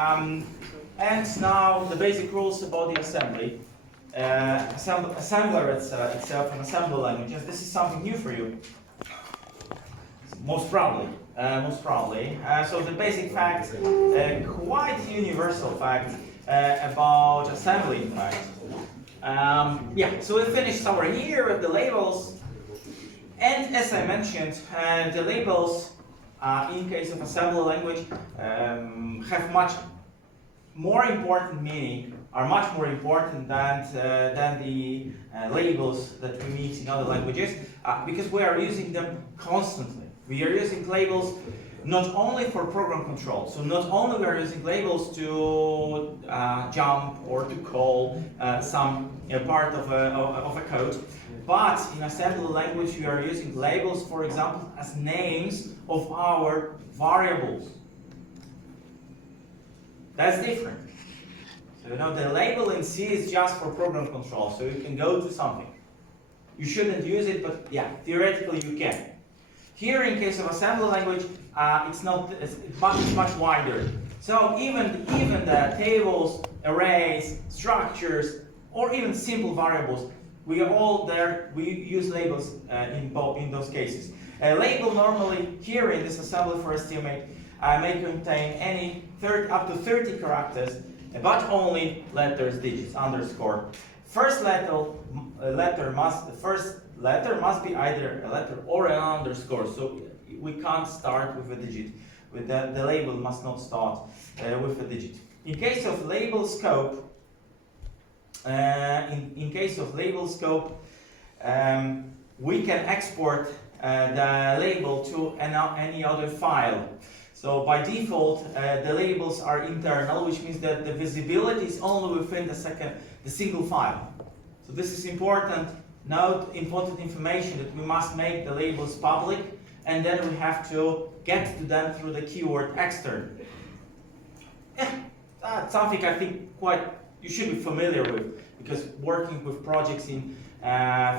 And now the basic rules about the assembly. Assembler itself and assembly languages. This is something new for you. Most probably. So the basic fact, quite universal fact about assembly, in fact. So we finished somewhere here with the labels. And as I mentioned, the labels, in case of assembly language, have much more important meaning, are much more important than the labels that we meet in other languages, because we are using them constantly. We are using labels not only for program control, so not only we are using labels to jump or to call some part of a code, but in assembly language we are using labels, for example, as names of our variables. That's different. So the label in C is just for program control, so you can go to something. You shouldn't use it, but yeah, theoretically you can. Here, in case of assembly language, it's much wider. So even the tables, arrays, structures, or even simple variables, we are all there. We use labels in those cases. A label normally here in this assembly for estimate may contain up to 30 characters, but only letters, digits, underscore. First letter must be either a letter or an underscore. So we can't start with a digit. The label must not start with a digit. In case of label scope, we can export the label to any other file. So by default, the labels are internal, which means that the visibility is only within the single file. So this is important. Note important information that we must make the labels public, and then we have to get to them through the keyword extern. That's something I think you should be familiar with, because working with projects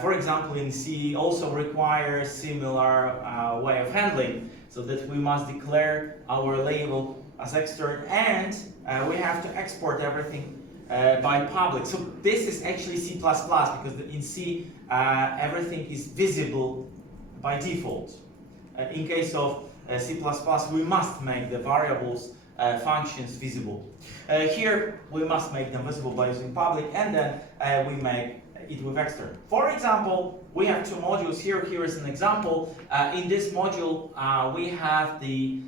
for example, in C also requires similar way of handling, so that we must declare our label as extern, and we have to export everything by public. So this is actually C++, because in C everything is visible by default. In case of C++, we must make the variables functions visible. Here we must make them visible by using public, and then we make it with extern. For example, we have two modules here. Here is an example. In this module we have the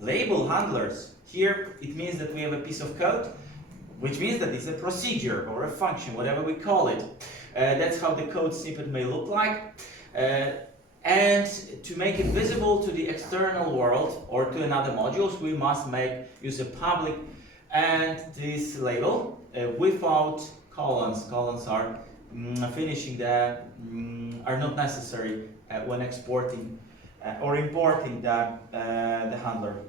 label handlers. Here it means that we have a piece of code, which means that it's a procedure or a function, whatever we call it. That's how the code snippet may look like. And to make it visible to the external world or to another modules, we must use a public and this label without colons. Colons are are not necessary when exporting or importing the handler.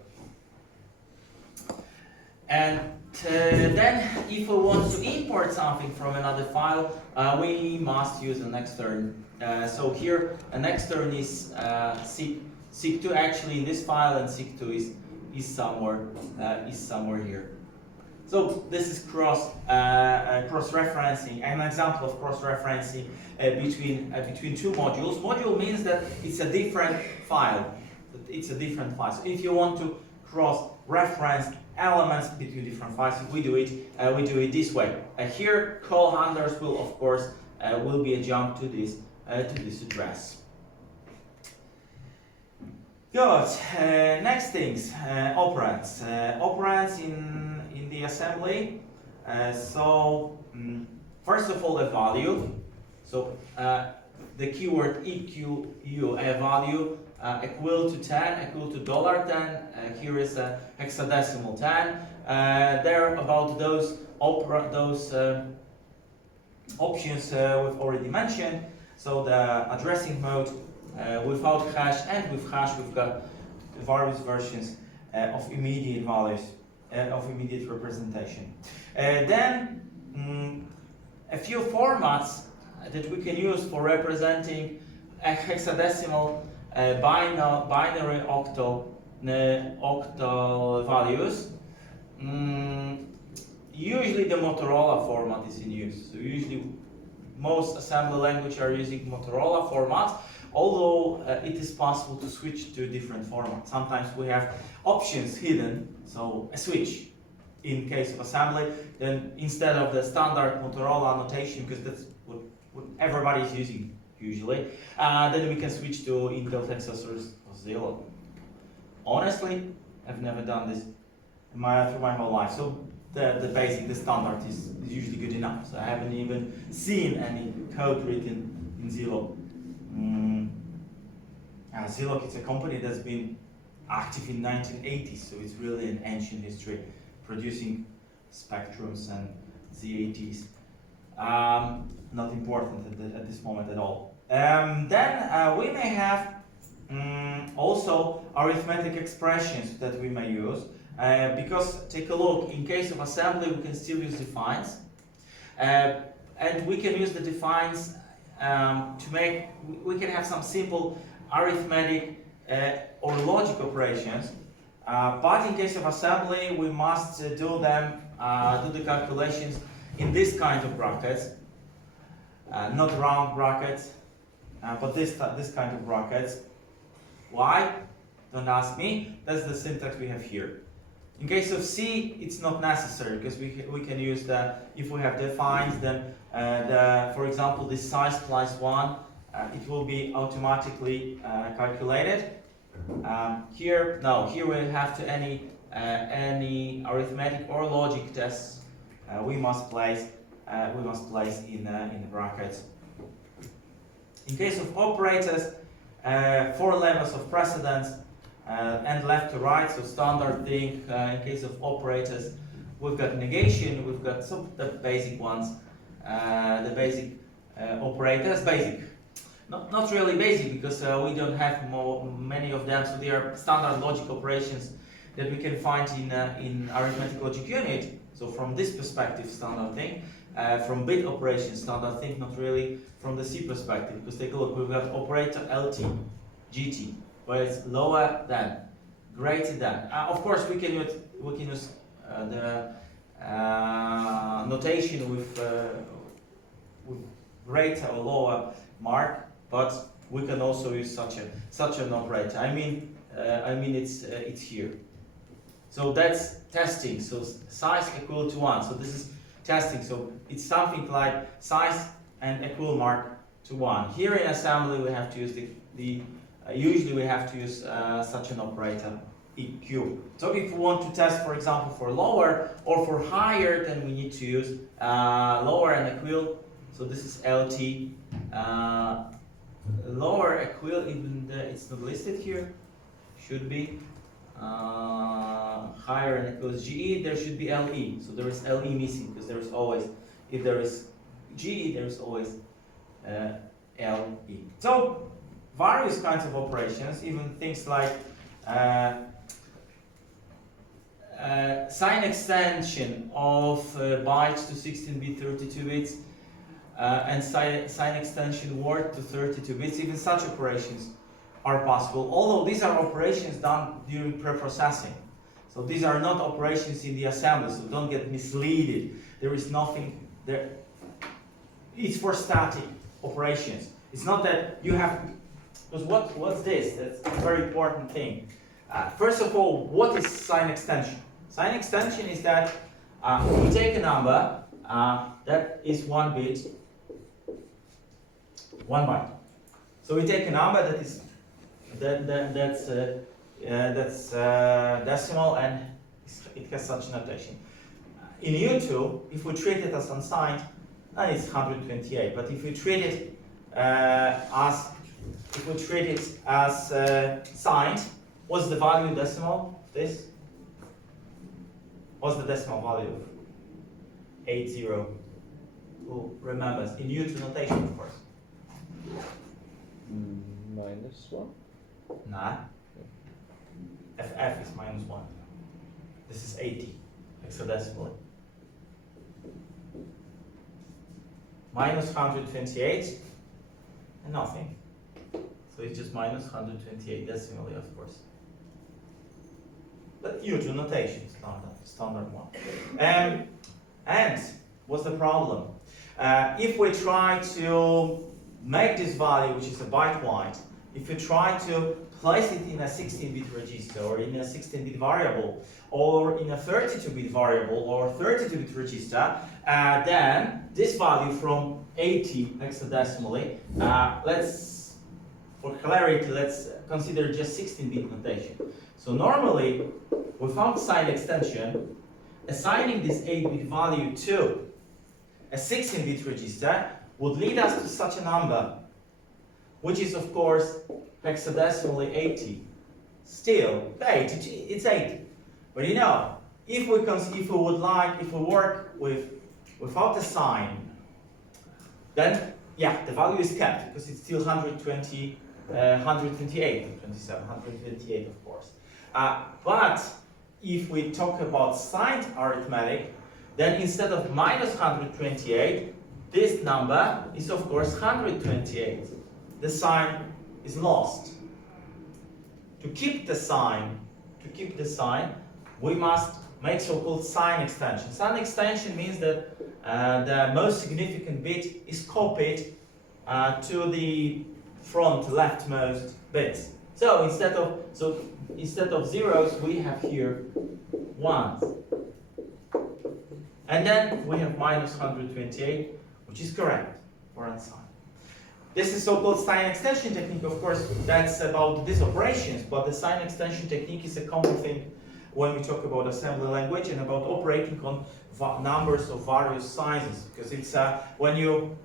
And then, if we want to import something from another file, we must use an extern. So here, an extern is seek2 actually in this file, and seek2 is somewhere here. So this is cross-referencing, an example of cross-referencing between two modules. Module means that it's a different file. So if you want to cross-reference elements between different files, we do it this way. Here, call handlers will of course be a jump to this address. Good. Next things, operands. Operands in the assembly. First of all, a value. So the keyword EQU, a value equal to 10, equal to $10. Here is a hexadecimal 10. There about those options we've already mentioned. So the addressing mode without hash and with hash, we've got various versions of immediate values, of immediate representation. Then a few formats that we can use for representing a hexadecimal binary octal values. Usually the Motorola format is in use. So usually most assembly language are using Motorola format, although it is possible to switch to a different format. Sometimes we have options hidden, so a switch in case of assembly, then instead of the standard Motorola notation, because that's what everybody is using usually, then we can switch to Intel Texas or Zillow. Honestly, I've never done this through my whole life. So the basic, the standard is usually good enough. So I haven't even seen any code written in Zillow. Zillow is a company that's been active in 1980s, so it's really an ancient history, producing Spectrums and Z80s. Not important at this moment at all. Then we may have also arithmetic expressions that we may use. Because take a look, in case of assembly we can still use defines, and we can use the defines we can have some simple arithmetic or logic operations, but in case of assembly we must do the calculations in this kind of brackets, not round brackets, but this kind of brackets. Why? Don't ask me, that's the syntax we have here. In case of C, it's not necessary because we can use if we have defines, then for example, this size plus 1, it will be automatically calculated. Here we have to any arithmetic or logic tests we must place in the brackets. In case of operators, 4 levels of precedence. And left to right, so standard thing. In case of operators, we've got negation, we've got some the basic ones, the basic operators, basic. Not really basic because we don't have many of them, so they are standard logic operations that we can find in arithmetic logic unit. So from this perspective, standard thing. From bit operations, standard thing, not really from the C perspective, because take a look, we've got operator LT, GT. Where it's lower than, greater than. Of course, we can use the notation with greater or lower mark, but we can also use such an operator. I mean it's here. So that's testing. So size equal to 1. So this is testing. So it's something like size and equal mark to 1. Here in assembly, we have to use usually we have to use such an operator, EQ. So if we want to test, for example, for lower or for higher, then we need to use lower and equal. So this is LT. Lower equal, even it's not listed here, should be. Higher and equal is GE, there should be LE. So there is LE missing because there is always, if there is GE, there is always LE. So various kinds of operations, even things like sign extension of bytes to 16-bit 32 bits and sign extension word to 32 bits, even such operations are possible, although these are operations done during preprocessing. So these are not operations in the assembly, so don't get misled. There is nothing there. It's for static operations. It's not that you have, because what's this? That's a very important thing. First of all, what is sign extension? Sign extension is that we take a number that is 1 bit, 1 byte. So we take a number that is that's decimal and it has such notation. In U2, if we treat it as unsigned, then it's 128. But if we treat it as signed, what's the value decimal? This? What's the decimal value of 80? Who remembers? In U2 notation, of course. -1? Nah. FF is -1. This is 80 hexadecimally. -128 and nothing. So it's just -128 decimally, of course. but usual notation, standard one. And what's the problem? If we try to make this value, which is a byte wide, if you try to place it in a 16-bit register or in a 16-bit variable or in a 32-bit variable or 32-bit register, then this value from 80 hexadecimally, for clarity, let's consider just 16-bit notation. So normally, without sign extension, assigning this 8-bit value to a 16-bit register would lead us to such a number, which is of course hexadecimally 80. Still, it's 80. But you know, if we work without a sign, then yeah, the value is kept because it's still 128, 27, 128 of course. But if we talk about signed arithmetic, then instead of minus 128, this number is of course 128. The sign is lost. To keep the sign, we must make so-called sign extension. Sign extension means that the most significant bit is copied to the front leftmost bit. So instead of zeros, we have here ones. And then we have minus 128, which is correct for unsigned. This is so-called sign extension technique. Of course, that's about these operations, but the sign extension technique is a common thing when we talk about assembly language and about operating on numbers of various sizes. Because it's when you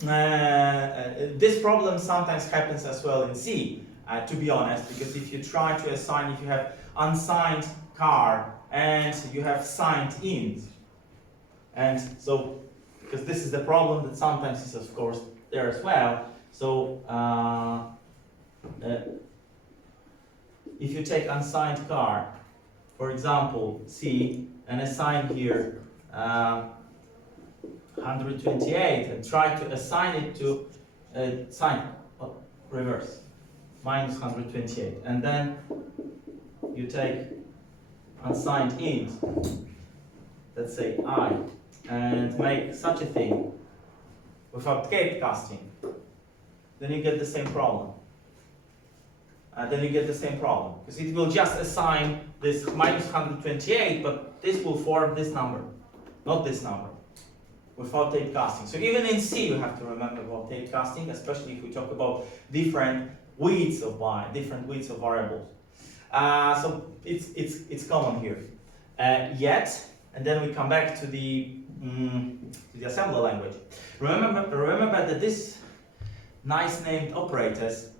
this problem sometimes happens as well in C, to be honest, because if you try to assign, if you have unsigned car and you have signed int, and so because this is the problem that sometimes is of course there as well. So if you take unsigned car, for example, C, and assign here 128 and try to assign it to reverse, minus 128, and then you take unsigned int, let's say I, and make such a thing without gate casting, then you get the same problem. Because it will just assign this minus 128, but this will form this number, not this number, without tape casting. So even in C, you have to remember about tape casting, especially if we talk about different widths of variables. So it's common here. Yet, and then we come back to the assembly language. Remember that these nice named operators,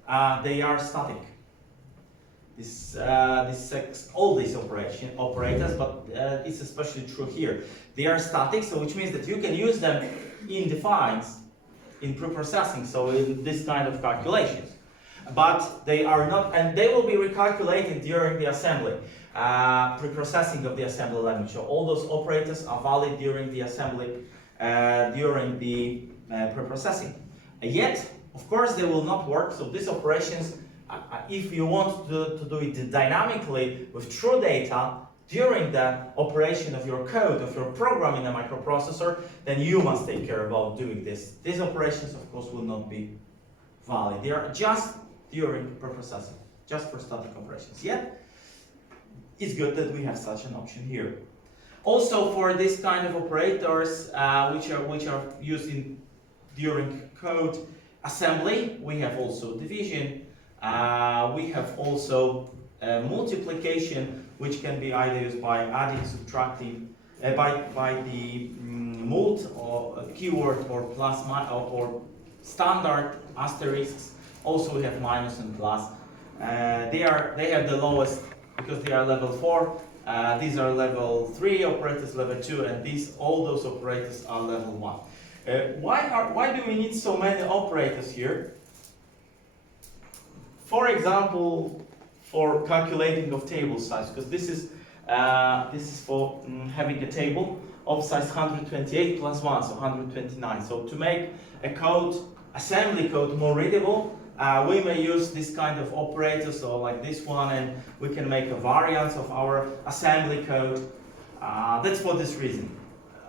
they are static. All these operators, but it's especially true here. They are static, so which means that you can use them in defines, in preprocessing, so in this kind of calculations. But they are not, and they will be recalculated during the assembly, preprocessing of the assembly language. So all those operators are valid during the assembly, during the preprocessing. Yet, of course, they will not work. So these operations, if you want to do it dynamically with true data during the operation of your code, of your program in a microprocessor, then you must take care about doing this. These operations, of course, will not be valid. They are just during preprocessing, just for static operations. Yet, it's good that we have such an option here. Also, for this kind of operators, which are used during code assembly, we have also division. We have also multiplication, which can be either used by adding, subtracting, by the mult or keyword or plus or standard asterisks. Also, we have minus and plus. They have the lowest because they are level 4. These are level 3 operators, level 2, and all those operators are level 1. Why do we need so many operators here? For example, for calculating of table size, because this is for having a table of size 128 plus 1, so 129. So to make a assembly code more readable, we may use this kind of operator, so like this one, and we can make a variant of our assembly code. That's for this reason.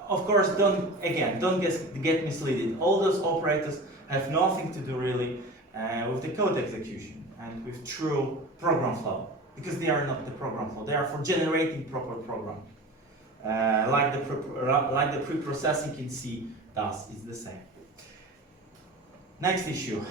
Of course, don't get misled. All those operators have nothing to do really with the code execution and with true program flow, because they are not the program flow. They are for generating proper program. Like the pre-processing in C does, it's the same. Next issue.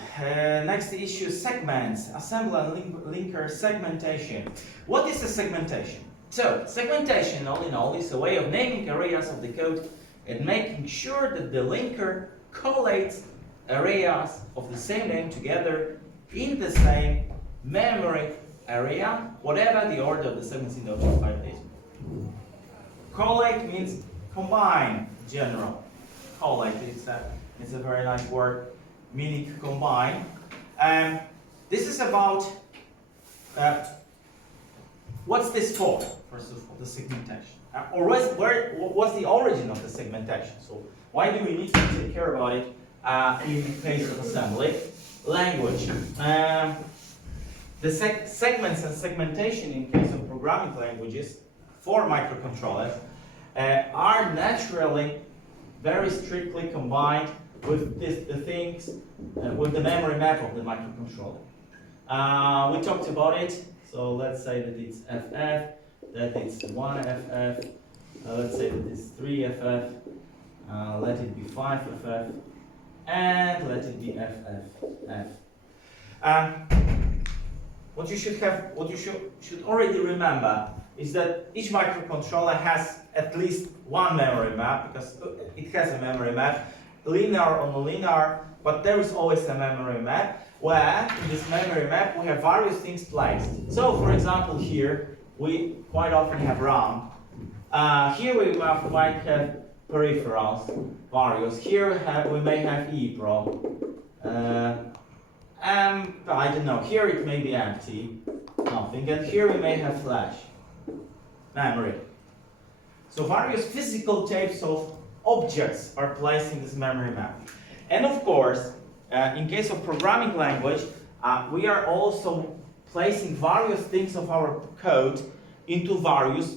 Segments, assembly and linker segmentation. What is a segmentation? So, segmentation, all in all, is a way of naming areas of the code and making sure that the linker collates areas of the same name together in the same memory area, whatever the order of the segments in the object file is. Collate means combine, general. Collate, it's a very nice word, meaning combine. This is about, what's this for, first of all, the segmentation? Or what's the origin of the segmentation? So why do we need to take care about it in the case of assembly? Language. The segments and segmentation in case of programming languages for microcontrollers are naturally very strictly combined with with the memory map of the microcontroller. We talked about it, so let's say that it's FF, that it's 1FF, let's say that it's 3FF, let it be 5FF, and let it be FFF. What you should already remember is that each microcontroller has at least one memory map, because it has a memory map, linear or nonlinear, but there is always a memory map, where in this memory map we have various things placed. So, for example, here we quite often have RAM. Here we might have peripherals, various. Here we may have EEPROM. I don't know, here it may be empty, nothing, and here we may have flash, memory. So various physical types of objects are placed in this memory map. And of course, in case of programming language, we are also placing various things of our code into various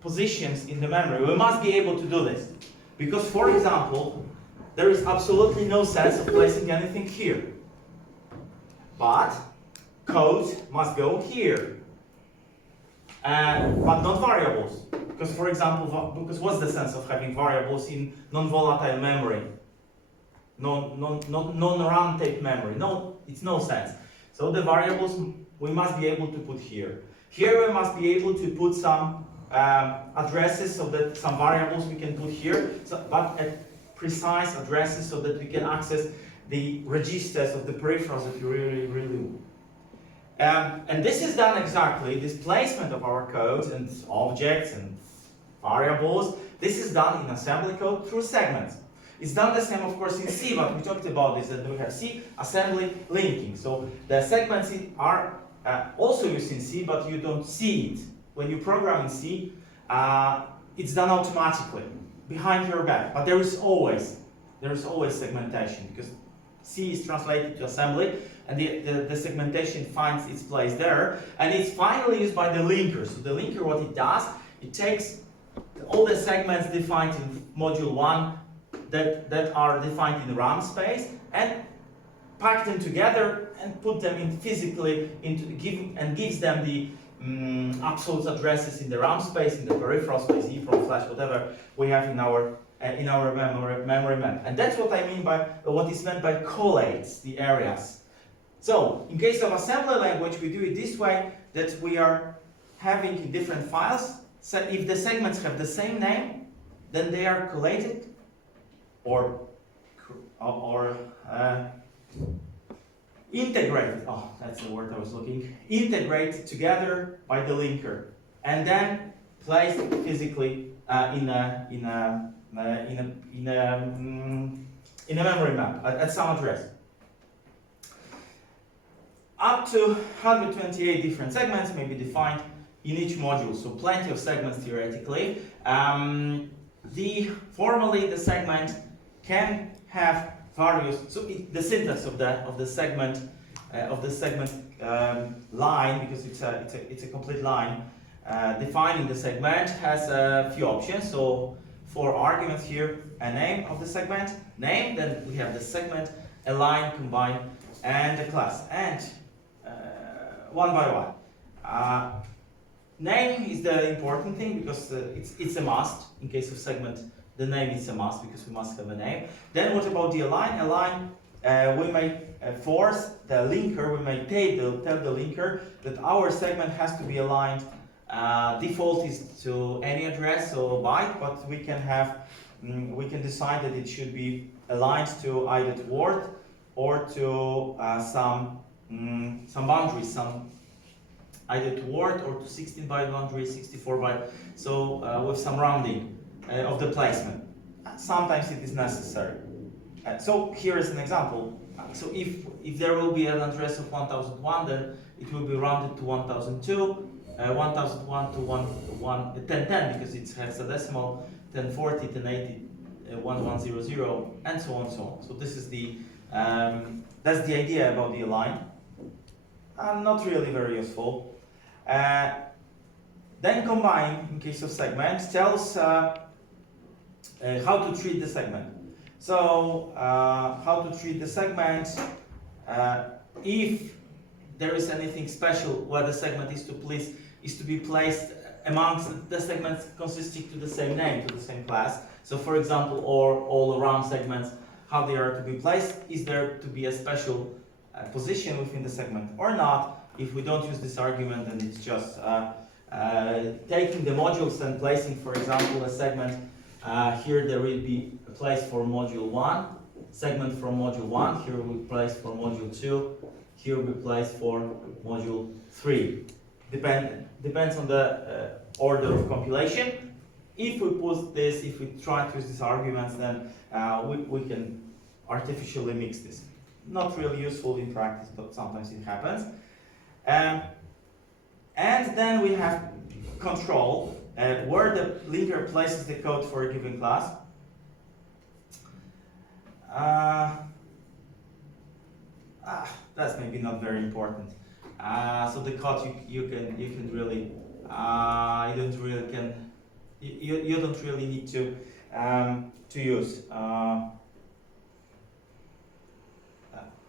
positions in the memory. We must be able to do this. Because, for example, there is absolutely no sense of placing anything here. But code must go here. But not variables. Because, for example, what's the sense of having variables in non-volatile memory? Non-runtime memory. No, it's no sense. So the variables we must be able to put here. Here we must be able to put some addresses, so that some variables we can put here, but at precise addresses so that we can access the registers of the peripherals that we really want. And this is done exactly, this placement of our code and objects and variables, this is done in assembly code through segments. It's done the same, of course, in C, but we talked about this, that we have C, assembly, linking. So the segments are also used in C, but you don't see it. When you program in C, it's done automatically, behind your back. But there is always segmentation, because C is translated to assembly, and the segmentation finds its place there, and it's finally used by the linker. So the linker, what it does, it takes all the segments defined in module 1 that are defined in RAM space, and pack them together and put them in physically gives them the absolute addresses in the RAM space, in the peripheral space, EEPROM, flash, whatever we have in our memory map. And that's what I mean by what is meant by collates the areas. So in case of assembly language, we do it this way, that we are having in different files. So if the segments have the same name, then they are collated or integrated. Oh, that's the word I was looking. Integrated together by the linker, and then placed physically in a memory map at some address. Up to 128 different segments may be defined in each module, so plenty of segments theoretically. Formally, the segment can have various. So the syntax of the segment of the segment line, because it's a complete line, defining the segment has a few options. So 4 arguments here: a name of the segment, name, then we have the segment, a line, combine, and a class. And one by one. Name is the important thing, because it's a must. In case of segment, the name is a must, because we must have a name. Then what about the align? Align, we may force the linker, we may tell the linker that our segment has to be aligned. Default is to any address or byte, but we can decide that it should be aligned to either to word or to some boundaries, either to word or to 16-byte boundary, 64-byte. So with some rounding of the placement. Sometimes it is necessary. So here is an example. So if there will be an address of 1001, then it will be rounded to 1002, 1001 to 1010, because it's hexadecimal, 1040, 1080, 1100, and so on, so on. So this is the that's the idea about the align. Not really very useful. Then combine, in case of segment, tells how to treat the segment. So how to treat the segment, if there is anything special where the segment is to be placed amongst the segments consisting to the same name, to the same class. So for example, or all around segments, how they are to be placed, is there to be a special position within the segment or not? If we don't use this argument, then it's just taking the modules and placing, for example, a segment. Here there will be a place for module 1, segment from module 1. Here we place for module 2. Here we place for module 3. Depends on the order of compilation. If we put this, if we try to use these arguments, then we can artificially mix this. Not really useful in practice, but sometimes it happens. And then we have control, where the linker places the code for a given class. That's maybe not very important. So the code you can really you don't really need to use.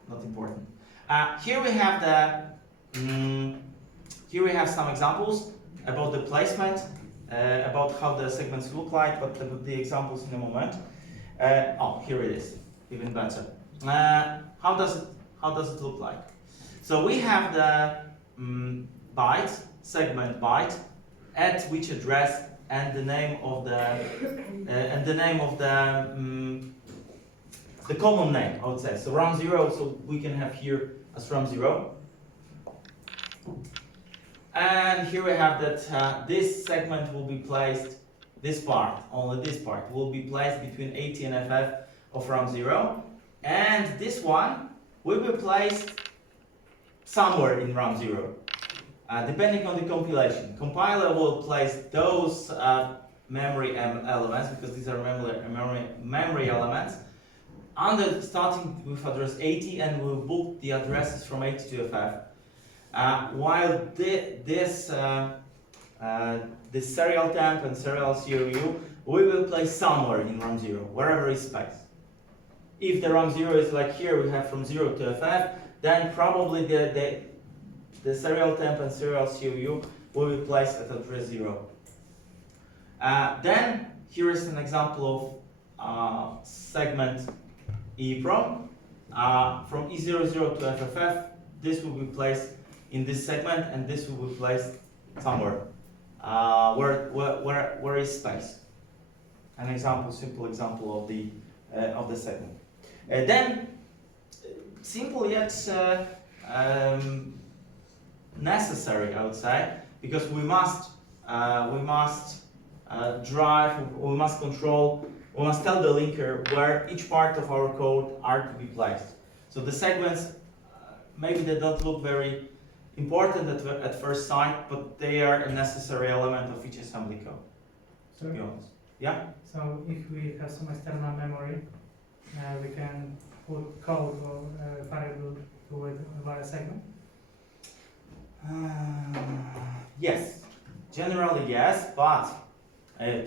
Not important. Here we have some examples about the placement, about how the segments look like, but the examples in a moment. Here it is, even better. How does it look like? So we have the byte, segment byte, at which address, and the name of the common name, I would say. So RAM 0, so we can have here as RAM 0. And here we have that this segment will be placed, this part, only this part, will be placed between 80 and FF of RAM 0. And this one will be placed somewhere in RAM 0, depending on the compilation. Compiler will place those memory elements, because these are memory elements, starting with address 80, and we'll book the addresses from 80 to FF. While this serial temp and serial COU, we will place somewhere in RAM 0, wherever is space. If the RAM 0 is like here, we have from 0 to FF, then probably the serial temp and serial COU will be placed at address 0. Then here is an example of segment EEPROM. From E00 to FFF, this will be placed in this segment, and this will be placed somewhere where is space. An example, simple example of the segment. Then simple yet necessary, I would say, because we must control. We must tell the linker where each part of our code are to be placed. So the segments, maybe they don't look very important at first sight, but they are a necessary element of each assembly code, to be honest. Yeah? So if we have some external memory, we can put code or variable to it via segment? Yes, generally yes, but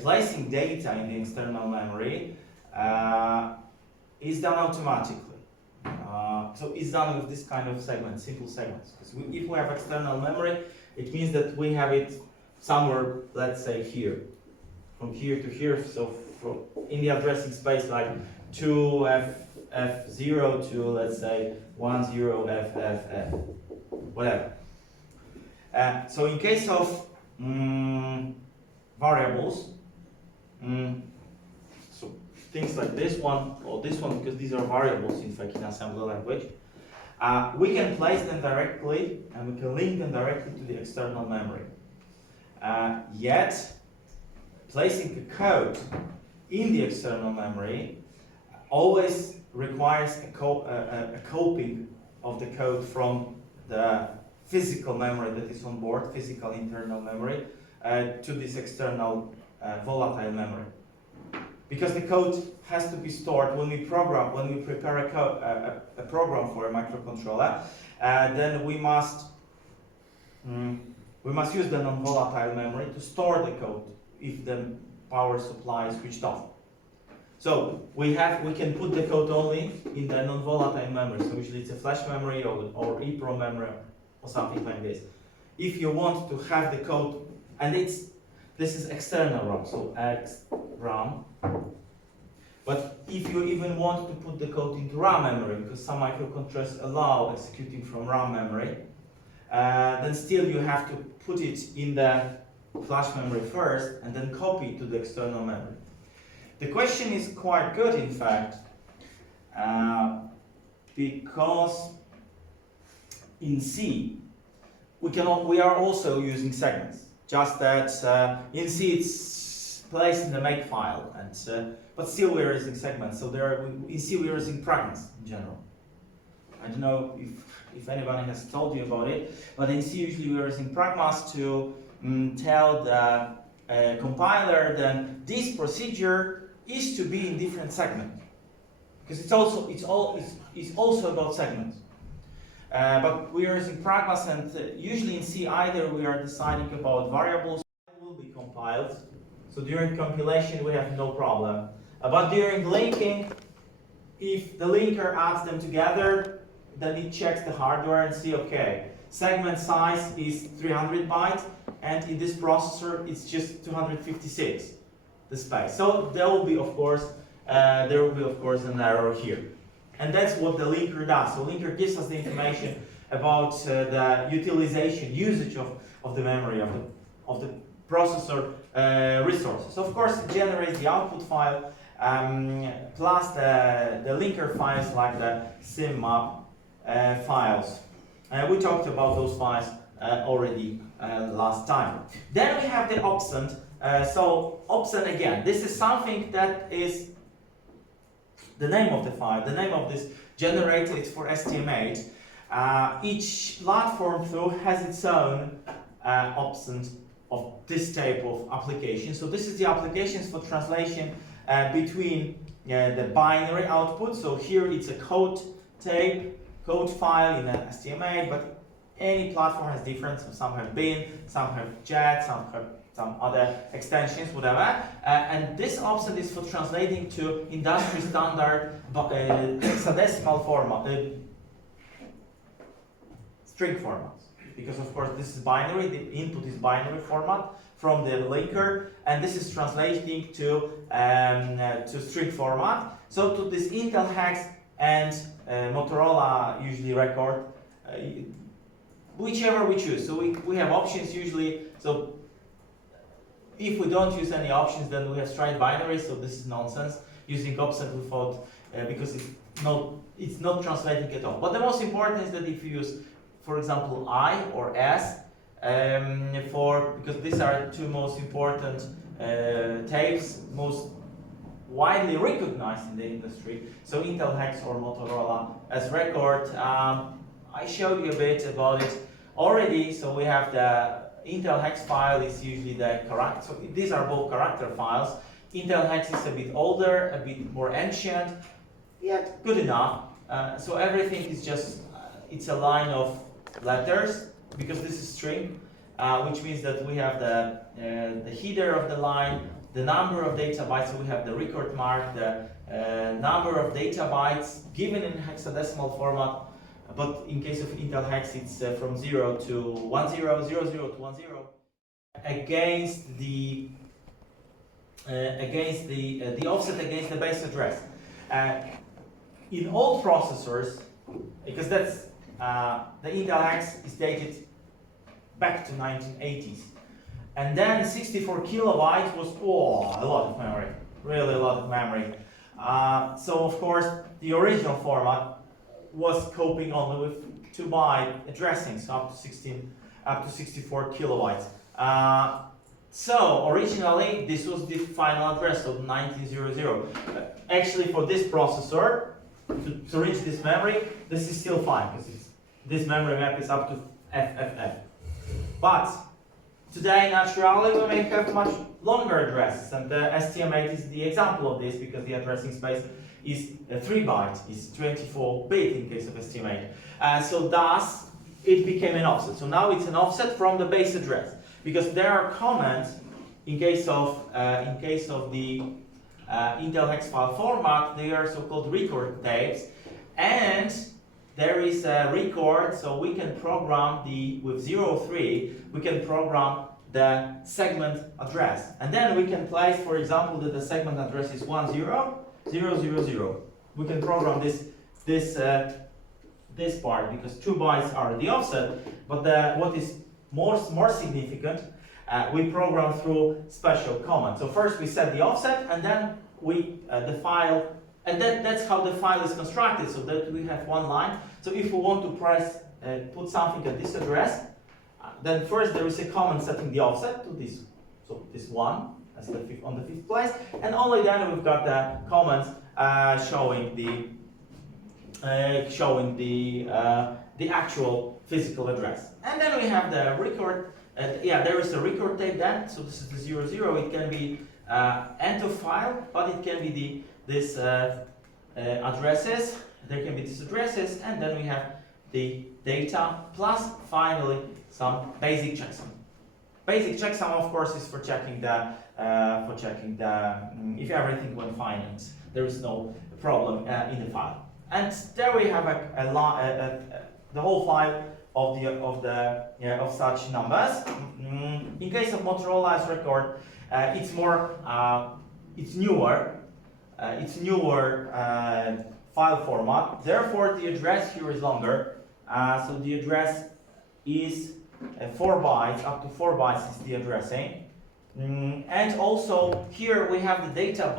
placing data in the external memory is done automatically. So it's done with this kind of segment, simple segments. Because if we have external memory, it means that we have it somewhere, let's say here, from here to here. So from in the addressing space, like 2F0 to, let's say, 10FFF, whatever. So in case of variables, so things like this one or this one, because these are variables in fact in assembly language, we can place them directly and we can link them directly to the external memory. Yet, placing the code in the external memory always requires a copying of the code from the physical memory that is on board, physical internal memory, to this external volatile memory. Because the code has to be stored when we prepare a program for a microcontroller, then we must use the non-volatile memory to store the code if the power supply is switched off. So we can put the code only in the non-volatile memory. So usually it's a flash memory or EEPROM memory or something like this. If you want to have the code, and this is external RAM, so X RAM. But if you even want to put the code into RAM memory, because some microcontrollers allow executing from RAM memory, then still you have to put it in the flash memory first and then copy it to the external memory. The question is quite good, in fact, because in C we are also using segments. Just that in C it's placed in the make file, and but still we're using segments. So in C we're using pragmas in general. I don't know if anybody has told you about it, but in C usually we're using pragmas to tell the compiler that this procedure is to be in different segments, because it's also about segments. But we are using pragmas, and usually in C either we are deciding about variables that will be compiled. So during compilation we have no problem. But during linking, if the linker adds them together, then it checks the hardware and see, okay, segment size is 300 bytes, and in this processor it's just 256, the space. So there will be of course an error here. And that's what the linker does. So linker gives us the information about the utilization, usage of the memory, of the processor resources. Of course, it generates the output file plus the linker files like the simmap files. We talked about those files already last time. Then we have the opsend. So opsend again, this is something that is the name of the file, the name of this generated for STM8. Each platform though has its own opsend of this type of application. So this is the applications for translation between the binary output. So here it's a code file in an STM8, but any platform has different. So some have bin, some have jet, some have some other extensions, whatever. And this opsend is for translating to industry standard hexadecimal format, string formats. Because of course this is binary, the input is binary format from the linker, and this is translating to string format. So to this Intel hex and Motorola usually record, whichever we choose. So we have options usually. So if we don't use any options, then we have straight binary. So this is nonsense. Using opsend without because it's not translating at all. But the most important is that if you use, for example, I or S, because these are two most important tapes, most widely recognized in the industry. So Intel hex or Motorola as record. I showed you a bit about it already. So we have the Intel hex file is usually the character. So these are both character files. Intel hex is a bit older, a bit more ancient, yet good enough. So everything is just it's a line of letters, because this is string, which means that we have the header of the line, the number of data bytes, so we have the record mark, the number of data bytes given in hexadecimal format, but in case of Intel hex, it's from 0 to 10, 00 to 10, against the offset against the base address. In old processors, because that's the Intel hex is dated back to 1980s, and then 64 kilobytes was a lot of memory, really a lot of memory. So of course the original format was coping only with 2-byte addressing, so up to 64 kilobytes. So originally this was the final address of 1900. Actually, for this processor to reach this memory, this is still fine because this memory map is up to FFF. But today, naturally, we may have much longer addresses, and the STM8 is the example of this because the addressing space is 3 bytes, is 24-bit in case of STM8. So thus, it became an offset. So now it's an offset from the base address, because there are comments in case of the Intel hex file format. They are so-called record tapes, and there is a record, so we can program with 03, we can program the segment address, and then we can place, for example, that the segment address is 10000. We can program this part because 2 bytes are the offset, but what is more significant, we program through special commands. So first we set the offset, and then the file, and that's how the file is constructed, so that we have one line. So if we want to put something at this address, then first there is a command setting the offset to this, so this one as on the 5th place, and only then we've got the comments showing the actual physical address. And then we have the record. There is a record tape then. So this is the 00. It can be end of file, but it can be this addresses. There can be these addresses, and then we have the data plus finally some basic checksum. Basic checksum, of course, is for checking if everything went fine and there is no problem in the file. And there we have the whole file of such numbers. In case of Motorola's record, it's newer file format. Therefore, the address here is longer. So the address is 4 bytes, up to 4 bytes is the addressing. And also here we have the data,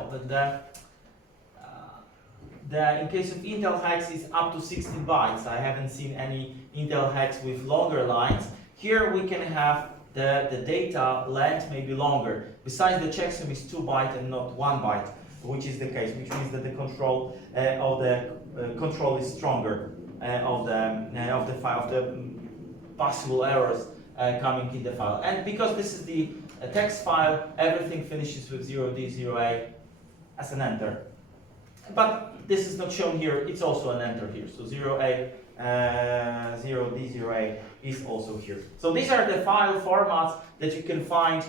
in case of Intel hex is up to 16 bytes. I haven't seen any Intel hex with longer lines. Here we can have the data length may be longer. Besides, the checksum is 2 bytes and not 1 byte, which is the case, which means that the control control is stronger of the possible errors coming in the file. And because this is the text file, everything finishes with 0D0A as an enter. But this is not shown here, it's also an enter here. So 0A, 0D0A is also here. So these are the file formats that you can find,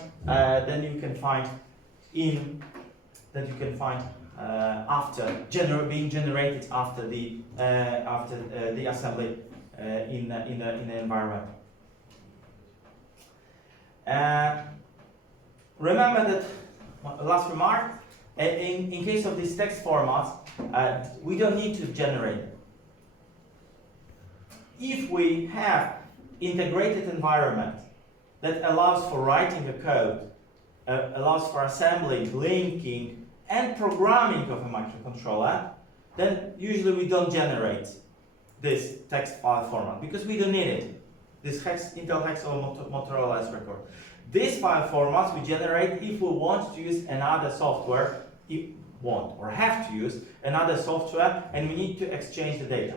after being generated after the assembly in the environment. Remember that last remark. In case of these text formats, we don't need to generate them. If we have integrated environment that allows for writing a code, allows for assembling, linking, and programming of a microcontroller, then usually we don't generate this text file format because we don't need it. This Intel hex or Motorola's record. This file formats we generate if we want to use another software, have to use another software, and we need to exchange the data.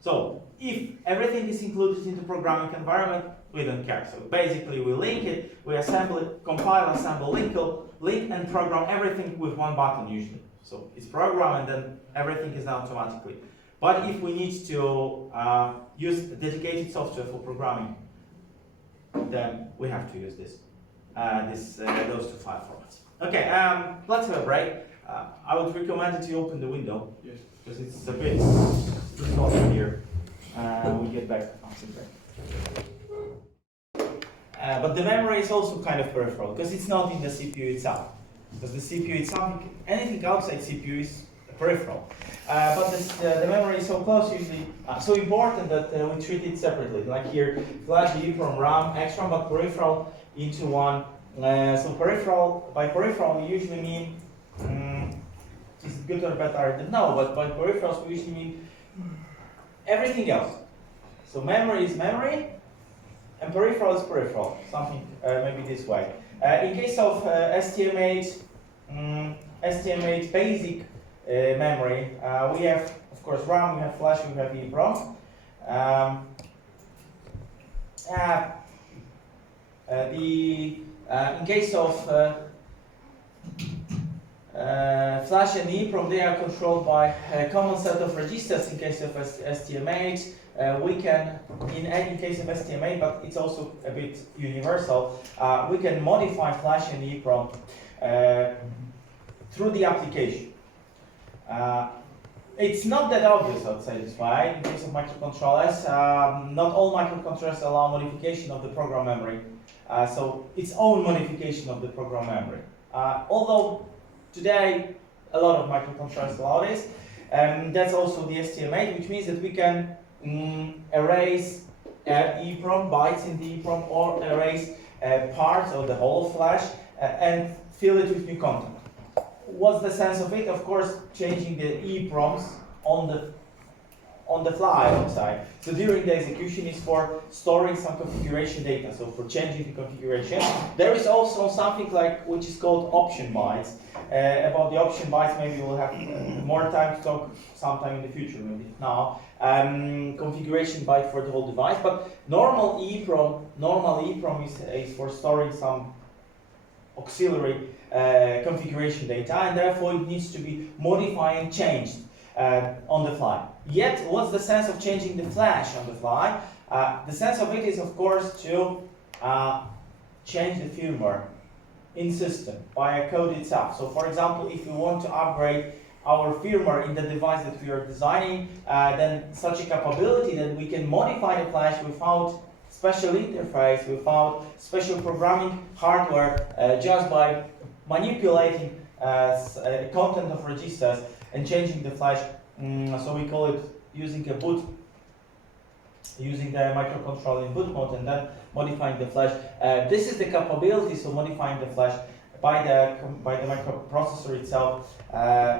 So if everything is included in the programming environment, we don't care. So basically we link it, we assemble it, compile, assemble, link and program everything with one button usually. So it's programmed and then everything is done automatically. But if we need to use dedicated software for programming, then we have to use those two file formats. Okay, let's have a break. I would recommend that you open the window, yes, because it's a bit too hot here. We get back after the break. But the memory is also kind of peripheral, because it's not in the CPU itself. Because the CPU itself, anything outside CPU is peripheral. But the memory is so close, usually so important that we treat it separately. Like here, flash, EEPROM, RAM, XRAM, but peripheral into one. So peripheral, by peripheral we usually mean, is it good or bad, I don't know, but by peripherals we usually mean everything else. So memory is memory, and peripheral is peripheral, something maybe this way. In case of STM8, STM8 basic memory, we have, of course, RAM, we have flash, we have EEPROM. In case of flash and EEPROM, they are controlled by a common set of registers. In case of STM8, we can, in case of STM8, but it's also a bit universal, we can modify flash and EEPROM through the application. It's not that obvious, I would say this way. In case of microcontrollers, not all microcontrollers allow modification of the program memory. So its own modification of the program memory. Although today a lot of microcontrollers allow this, that's also the STM8, which means that we can erase EEPROM, bytes in the EEPROM, or erase parts of the whole flash and fill it with new content. What's the sense of it? Of course, changing the EEPROMs on the fly outside. So during the execution is for storing some configuration data, so for changing the configuration. There is also something like which is called option bytes. About the option bytes, maybe we'll have more time to talk sometime in the future, maybe now. Configuration byte for the whole device, but normal EEPROM is for storing some auxiliary configuration data, and therefore it needs to be modified and changed on the fly. Yet, what's the sense of changing the flash on the fly? The sense of it is, of course, to change the firmware in system by a code itself. So, for example, if we want to upgrade our firmware in the device that we are designing, then such a capability that we can modify the flash without special interface, without special programming hardware, just by manipulating content of registers and changing the flash. So we call it using a boot, using the microcontroller in boot mode and then modifying the flash. This is the capability, so modifying the flash by the microprocessor itself.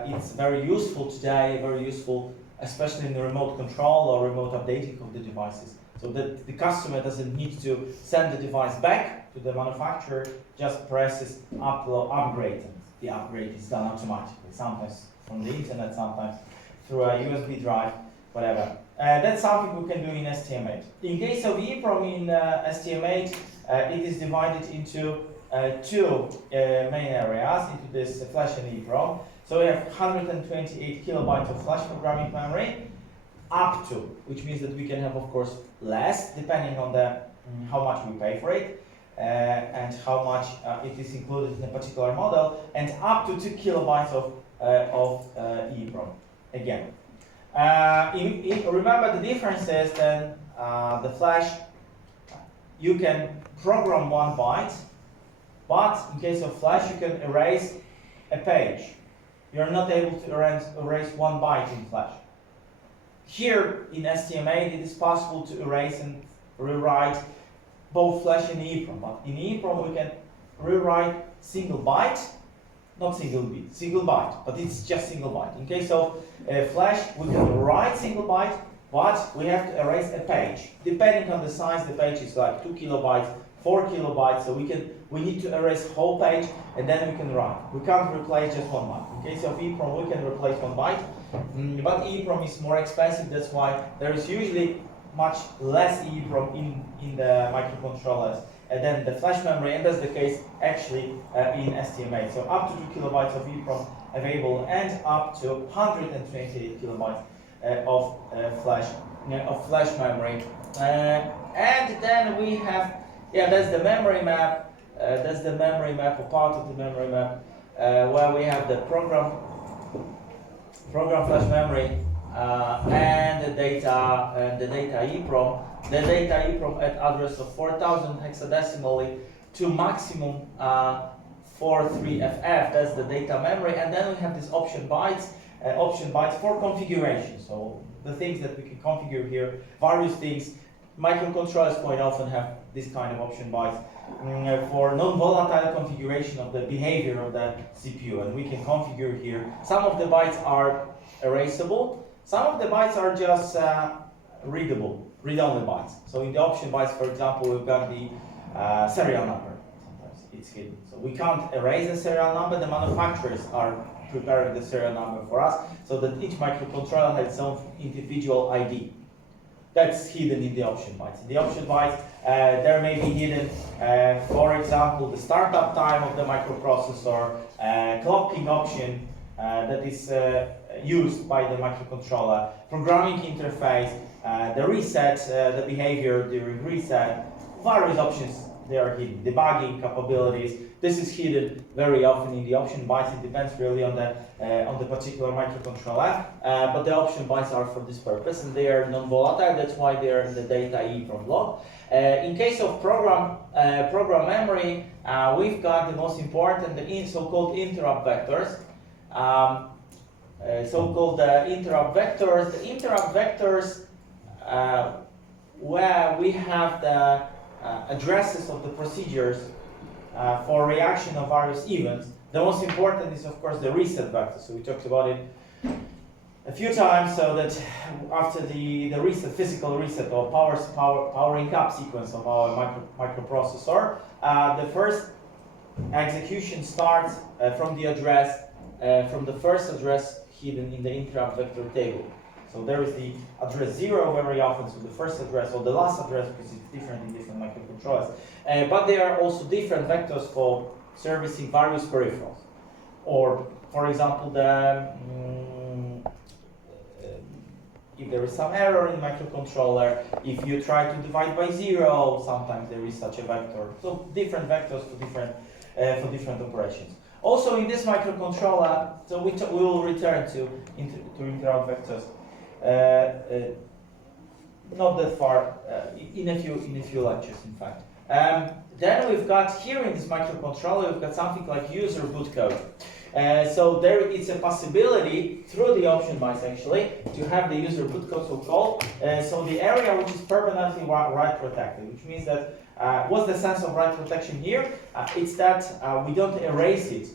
It's very useful today, very useful, especially in the remote control or remote updating of the devices. So that the customer doesn't need to send the device back to the manufacturer, just presses upgrade. The upgrade is done automatically, sometimes from the internet, sometimes through a USB drive, whatever. That's something we can do in STM8. In case of EEPROM in STM8, it is divided into two main areas, into this flash and EEPROM. So we have 128 kilobytes of flash programming memory, up to, which means that we can have, of course, less, depending on the how much we pay for it, and how much it is included in a particular model, and up to 2 kilobytes of EEPROM. Again, remember the difference is then the flash, you can program 1 byte, but in case of flash, you can erase a page. You're not able to erase 1 byte in flash. Here in STM8, it is possible to erase and rewrite both flash and EEPROM. But in EEPROM, we can rewrite single byte, not single bit, single byte, but it's just single byte. In case of flash, we can write single byte, but we have to erase a page. Depending on the size, the page is like 2 kilobytes, 4 kilobytes, so we need to erase whole page and then we can write. We can't replace just 1 byte. In case of EEPROM, we can replace 1 byte, but EEPROM is more expensive. That's why there is usually much less EEPROM in the microcontrollers than the flash memory, and that's the case actually in STM8. So up to 2 kilobytes of EEPROM available and up to 128 kilobytes flash memory. And then we have, that's the memory map. That's the memory map, or part of the memory map, where we have the program flash memory and the data EEPROM. The data EEPROM at address of 4000 hexadecimally to maximum 43FF. That's the data memory, and then we have these option bytes for configuration. So the things that we can configure here, various things. Microcontrollers quite often have this kind of option bytes for non-volatile configuration of the behavior of the CPU, and we can configure here. Some of the bytes are erasable, some of the bytes are just readable, read-only bytes. So in the option bytes, for example, we've got the serial number. Sometimes it's hidden, so we can't erase the serial number. The manufacturers are preparing the serial number for us, so that each microcontroller has its own individual ID. That's hidden in the option bytes. In the option bytes, there may be hidden, for example, the startup time of the microprocessor, clocking option that is used by the microcontroller, programming interface, the reset, the behavior during reset, various options. They are hidden. Debugging capabilities. This is hidden very often in the option bytes. It depends really on the particular microcontroller. But the option bytes are for this purpose, and they are non-volatile. That's why they are in the data EEPROM block. In case of program memory, we've got the most important, the so-called interrupt vectors. The interrupt vectors, where we have the addresses of the procedures for reaction of various events. The most important is, of course, the reset vector. So we talked about it a few times. So that after the reset, physical reset or powering up sequence of our microprocessor, the first execution starts from the address, from the first address hidden in the interrupt vector table. So there is the address 0 very often, so the first address or the last address, because it's different in different microcontrollers. But there are also different vectors for servicing various peripherals. Or, for example, if there is some error in microcontroller, if you try to divide by 0, sometimes there is such a vector. So different vectors for different operations. Also in this microcontroller, so we will return to interrupt vectors. Not that far, in a few lectures, in fact. Then we've got here in this microcontroller, we've got something like user boot code. So there it's a possibility through the option bytes actually to have the user boot code so-called. So the area which is permanently write protected, which means that what's the sense of write protection here? It's that we don't erase it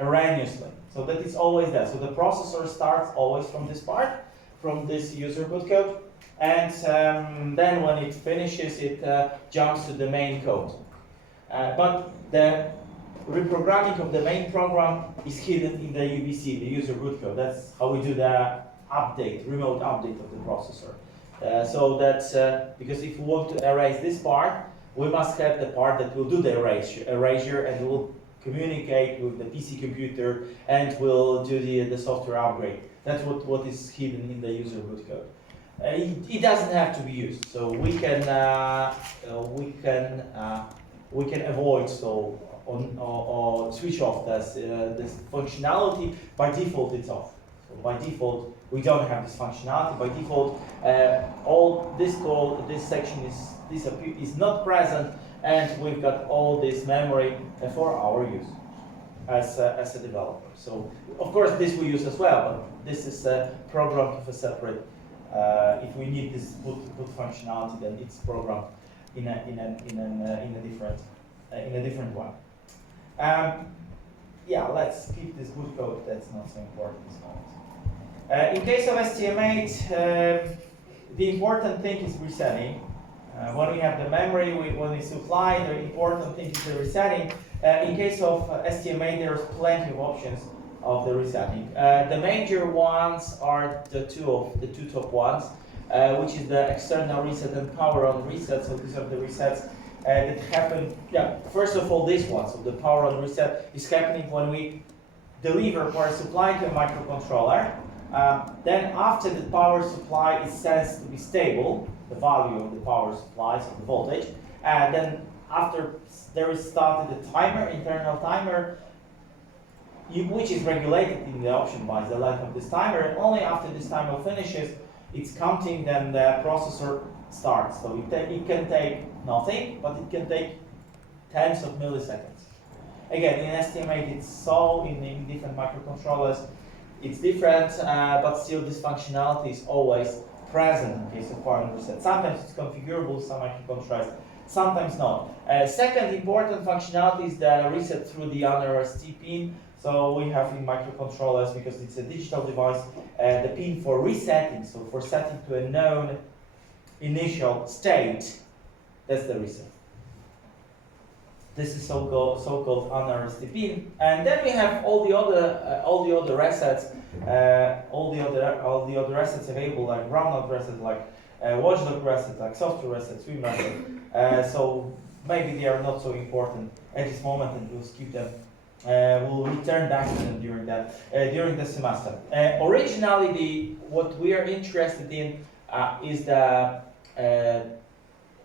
erroneously. So that is always there. So the processor starts always from this part, from this user boot code, and then when it finishes, it jumps to the main code. But the reprogramming of the main program is hidden in the UBC, the user boot code. That's how we do the update, remote update of the processor. So that's because if we want to erase this part, we must have the part that will do the erasure and will communicate with the PC computer and will do the software upgrade. That's what is hidden in the user boot code. It doesn't have to be used, so we can avoid or switch off this functionality. By default, it's off. So by default, we don't have this functionality. By default, all this code, this section is not present, and we've got all this memory for our use as a developer. So of course this we use as well, but this is programmed with a separate. If we need this boot functionality, then it's programmed in a different way. Let's keep this boot code. That's not so important at this moment. In case of STM8, the important thing is resetting. When we have the memory, when we supply, the important thing is the resetting. In case of STM8, there's plenty of options of the resetting. The major ones are the two top ones, which is the external reset and power on reset. So these are the resets that happen. First of all, this one. So the power on reset is happening when we deliver power supply to a microcontroller. Then after the power supply is sensed to be stable, the value of the power supply, so the voltage, and then after there is started a timer, internal timer, which is regulated in the option by the length of this timer, and only after this timer finishes, it's counting, then the processor starts. So it can take nothing, but it can take tens of milliseconds. Again, in estimate, it's so in different microcontrollers, it's different, but still this functionality is always present in case of power on reset. Sometimes it's configurable, some microcontrollers, sometimes not. Second important functionality is the reset through the RST pin. So we have in microcontrollers, because it's a digital device, the pin for resetting, so for setting to a known initial state, that's the reset. This is so-called RST pin, and then we have all the other resets, all the other resets available, like brownout reset, like watchdog reset, like software reset, swim reset. So maybe they are not so important at this moment, and we'll skip them. We'll return back to them during the semester. Originally, what we are interested in is the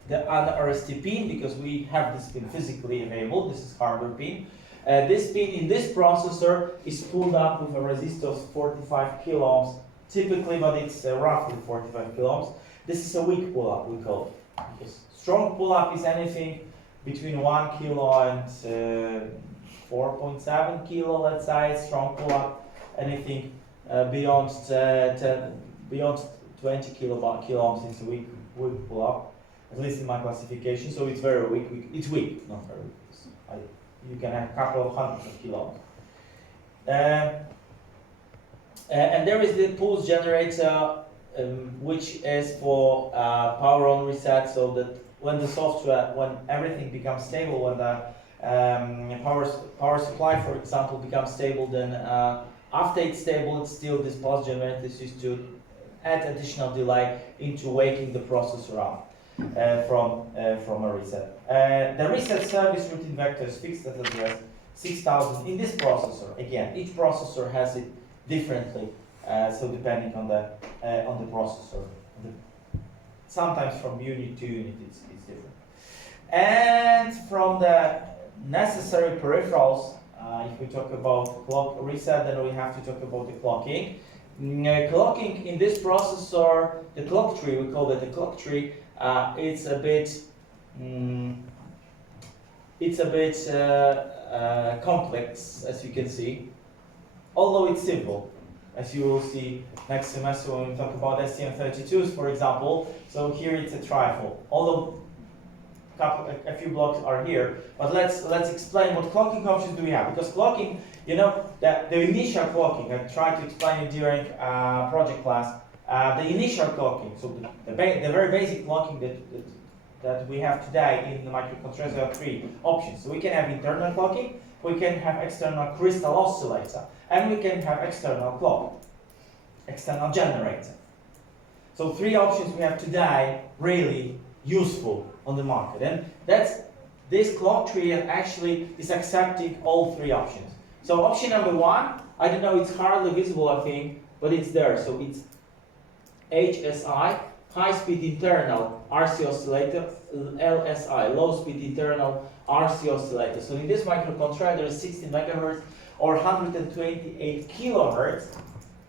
RST pin, because we have this pin physically available. This is hardware pin. This pin in this processor is pulled up with a resistor of 45 kilo ohms, typically, but it's roughly 45 kilo ohms. This is a weak pull-up, we call it. Because strong pull-up is anything between 1 kilo and 4.7 kilo, let's say. Strong pull-up, anything beyond 20 kilo ohms is a weak pull-up. At least in my classification, so it's very weak. It's weak, not very weak. You can have a couple of hundreds of kilo ohms. And there is the pulse generator, which is for power on reset, so that when the software, when everything becomes stable, when the power supply, for example, becomes stable, then after it's stable, it's still this pulse generator is used to add additional delay into waking the processor up. From a reset. The reset service routine vector is fixed at address 6000 in this processor. Again, each processor has it differently, so depending on the processor. Sometimes from unit to unit it's different. And from the necessary peripherals, if we talk about clock reset, then we have to talk about the clocking. Clocking in this processor, the clock tree, we call it the clock tree. It's a bit complex, as you can see, although it's simple, as you will see next semester when we talk about STM32s, for example. So here it's a trifle, although a few blocks are here. But let's explain what clocking options do we have, because clocking, you know, the initial clocking, I tried to explain it during project class. The initial clocking, so the very basic clocking that we have today in the microcontrollers, there are three options. So we can have internal clocking, we can have external crystal oscillator, and we can have external clock, external generator. So three options we have today really useful on the market, and this clock tree actually is accepting all three options. So option number one, I don't know, it's hardly visible, I think, but it's there. So it's HSI, high-speed internal RC oscillator, LSI, low-speed internal RC oscillator. So in this microcontroller, there is 16 megahertz or 128 kilohertz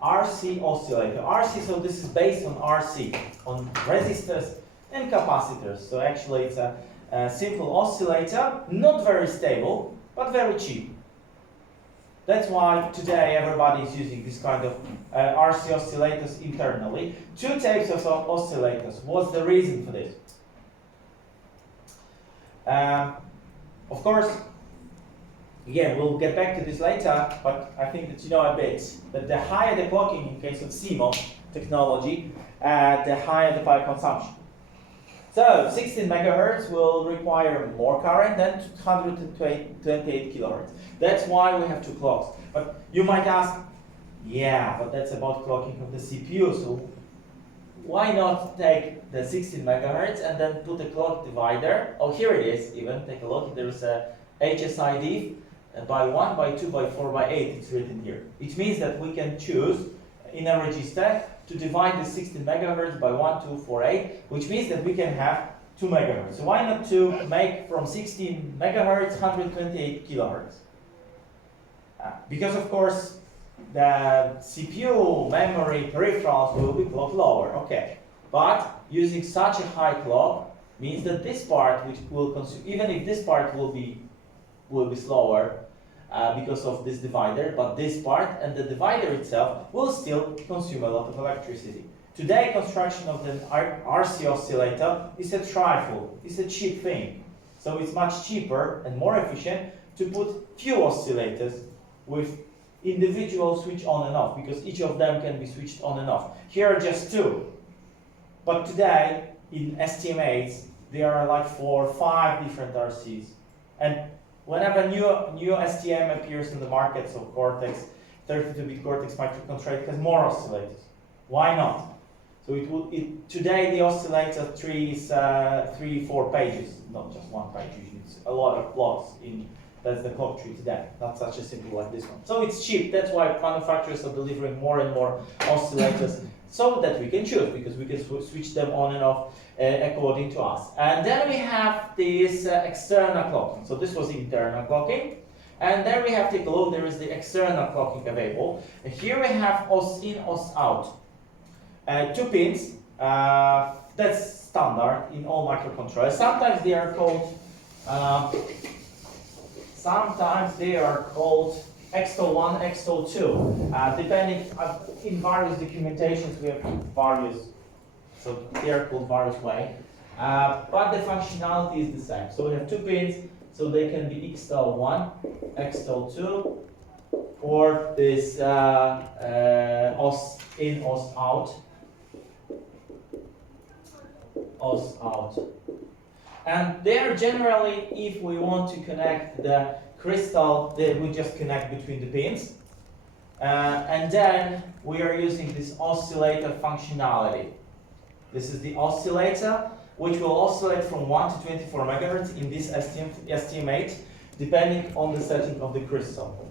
RC oscillator. RC, so this is based on RC, on resistors and capacitors. So actually it's a simple oscillator, not very stable, but very cheap. That's why today everybody is using this kind of RC oscillators internally. Two types of oscillators. What's the reason for this? Of course, again, we'll get back to this later, but I think that you know a bit that the higher the clocking in case of CMOS technology, the higher the power consumption. So 16 megahertz will require more current than 128 kilohertz. That's why we have two clocks. But you might ask, yeah, but that's about clocking of the CPU, so why not take the 16 megahertz and then put a clock divider? Oh, here it is even, take a look, there's a HSID by 1, by 2, by 4, by 8, it's written here. Which means that we can choose, in a register to divide the 16 megahertz by 1248, which means that we can have 2 megahertz. So why not to make from 16 megahertz 128 kilohertz? Because of course the CPU, memory, peripherals will be clocked lower, okay. But using such a high clock means that this part, which will consume, even if this part will be slower because of this divider, but this part and the divider itself will still consume a lot of electricity. Today, construction of the RC oscillator is a trifle, it's a cheap thing. So it's much cheaper and more efficient to put few oscillators with individual switch on and off, because each of them can be switched on and off. Here are just two. But today, in STM8s, there are like 4 or 5 different RCs. And whenever new STM appears in the market, so Cortex, 32-bit Cortex microcontroller has more oscillators. Why not? So today the oscillator tree is 3-4 pages, not just one page. Usually it's a lot of blocks in. That's the clock tree today, not such a simple like this one. So it's cheap, that's why manufacturers are delivering more and more oscillators so that we can choose, because we can switch them on and off according to us. And then we have this external clocking. So this was internal clocking. And then we have, take a look, there is the external clocking available. And here we have OS in, OS out. 2 pins, that's standard in all microcontrollers. Sometimes they are called XTOL1, XTOL2, depending in various documentations we have various, so they are called various way, but the functionality is the same. So we have 2 pins, so they can be XTOL1, XTOL2, or this OS in, OS out, OS out. And they are generally, if we want to connect the crystal, we just connect between the pins. And then we are using this oscillator functionality. This is the oscillator, which will oscillate from 1 to 24 megahertz in this STM8, depending on the setting of the crystal.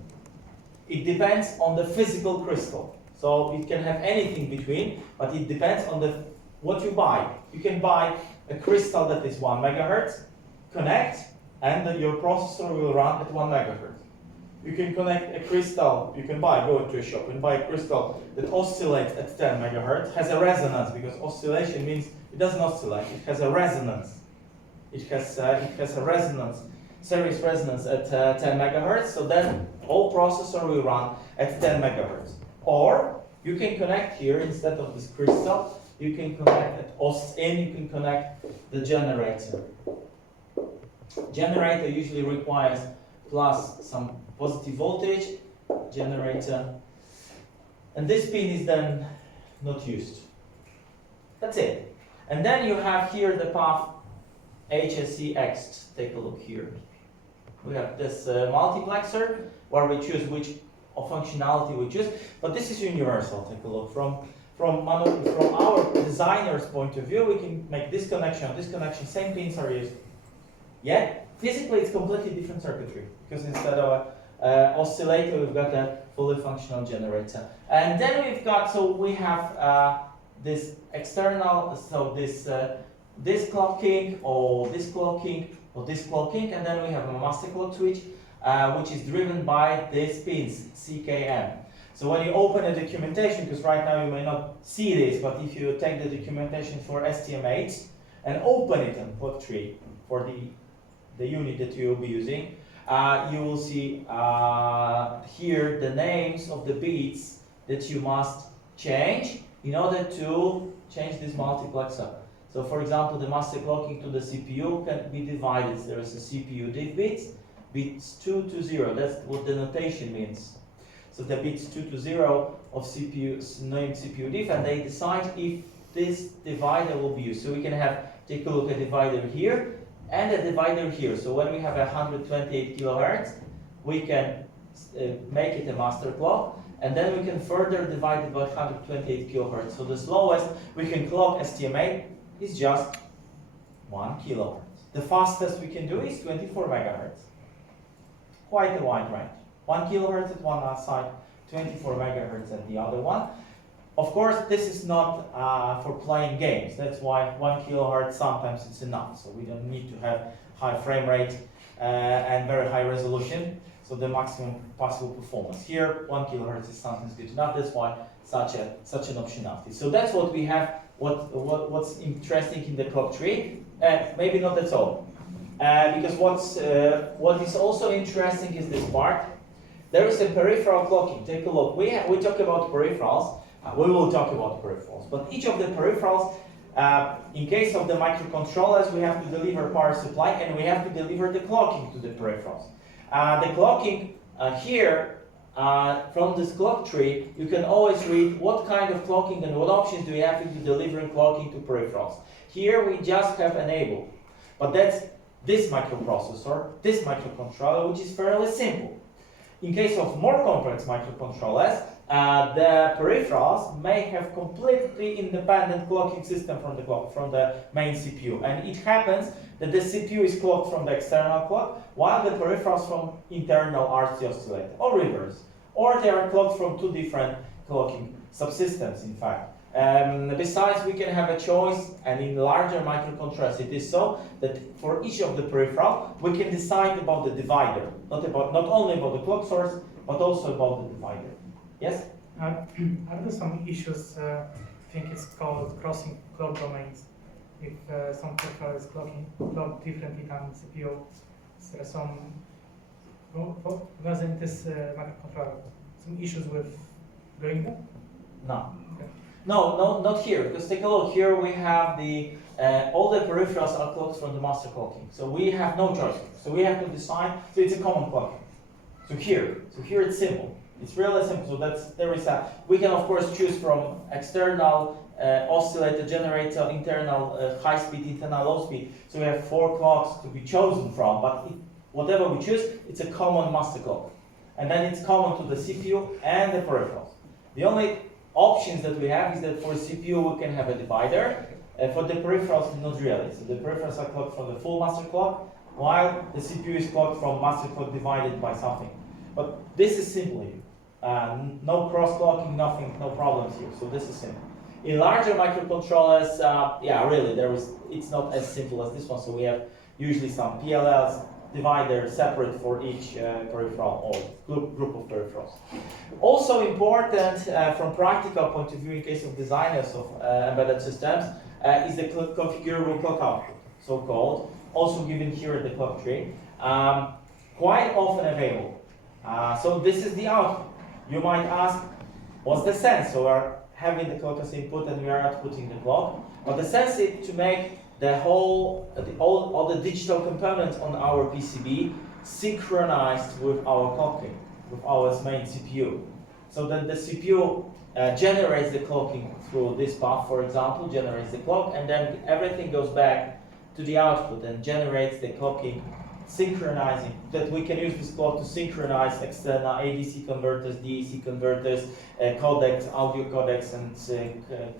It depends on the physical crystal. So it can have anything between, but it depends on what you buy. You can buy a crystal that is 1 megahertz, connect, and your processor will run at 1 megahertz. You can connect a crystal, you can go to a shop and buy a crystal that oscillates at 10 megahertz, has a resonance, because oscillation means it doesn't oscillate, it has a resonance. It has a resonance, series resonance at 10 megahertz, so then whole processor will run at 10 megahertz. Or you can connect here, instead of this crystal, you can connect at OS in, you can connect the generator. Generator usually requires plus some positive voltage, generator. And this pin is then not used. That's it. And then you have here the path HSCX. Take a look here. We have this multiplexer where we choose which functionality we choose, but this is universal. Take a look. From our designer's point of view, we can make this connection, same pins are used. Yet, physically it's completely different circuitry, because instead of an oscillator, we've got a fully functional generator. And then we've got, so we have this external, so this clocking, or this clocking, or this clocking, and then we have a master clock switch, which is driven by these pins, CKM. So when you open a documentation, because right now you may not see this, but if you take the documentation for STM8 and open it on clock tree for the unit that you will be using, you will see here the names of the bits that you must change in order to change this multiplexer. So for example, the master clocking to the CPU can be divided. There is a CPU diff bits 2 to 0, that's what the notation means. So the bits 2 to 0 of CPU's named CPU diff, and they decide if this divider will be used. So we can take a look at divider here and a divider here. So when we have 128 kilohertz, we can make it a master clock, and then we can further divide it by 128 kilohertz. So the slowest we can clock STM8 is just 1 kilohertz. The fastest we can do is 24 megahertz. Quite a wide range. 1 kilohertz at one side, 24 megahertz at the other one. Of course, this is not for playing games. That's why 1 kilohertz sometimes it's enough. So we don't need to have high frame rate and very high resolution. So the maximum possible performance. Here, 1 kilohertz is sometimes good enough. That's why such an optionality. So that's what we have. What's interesting in the clock tree? Maybe not at all. Because what is also interesting is this part. There is a peripheral clocking. Take a look. We talk about peripherals. We will talk about peripherals. But each of the peripherals, in case of the microcontrollers, we have to deliver power supply and we have to deliver the clocking to the peripherals. The clocking here, from this clock tree, you can always read what kind of clocking and what options do we have in delivering clocking to peripherals. Here we just have enable. But that's this microprocessor, this microcontroller, which is fairly simple. In case of more complex microcontrollers, the peripherals may have completely independent clocking system from the main CPU. And it happens that the CPU is clocked from the external clock, while the peripherals from internal RC oscillator, or reverse. Or they are clocked from two different clocking subsystems, in fact. Besides, we can have a choice, and in larger microcontrollers it is so that for each of the peripheral we can decide about the divider, not only about the clock source, but also about the divider. Yes? Are there some issues? I think it's called crossing clock domains. If some peripheral is clocked differently than CPU, is there some wasn't this microcontroller some issues with doing that? No. Okay. No, not here, because take a look, here we have all the peripherals are clocked from the master clocking. So we have no choice. So we have to decide, so it's a common clocking. So here it's simple. It's really simple, so we can of course choose from external oscillator generator, internal high speed, internal low speed. So we have 4 clocks to be chosen from, but whatever we choose, it's a common master clock. And then it's common to the CPU and the peripherals. The only options that we have is that for CPU we can have a divider, for the peripherals not really. So the peripherals are clocked from the full master clock, while the CPU is clocked from master clock divided by something. But this is simple here. No cross-clocking, nothing, no problems here. So this is simple. In larger microcontrollers, yeah, really, it's not as simple as this one. So we have usually some PLLs, dividers separate for each peripheral or group of peripherals. Also important from practical point of view in case of designers of embedded systems is the configurable clock output, so-called, also given here in the clock tree, quite often available. So this is the output. You might ask, what's the sense? So we're having the clock as input and we are outputting the clock. But the sense is to make the all the digital components on our PCB synchronized with our clocking, with our main CPU. So that the CPU generates the clocking through this path, for example, generates the clock, and then everything goes back to the output and generates the clocking, synchronizing, that we can use this clock to synchronize external ADC converters, DAC converters, codecs, audio codecs, and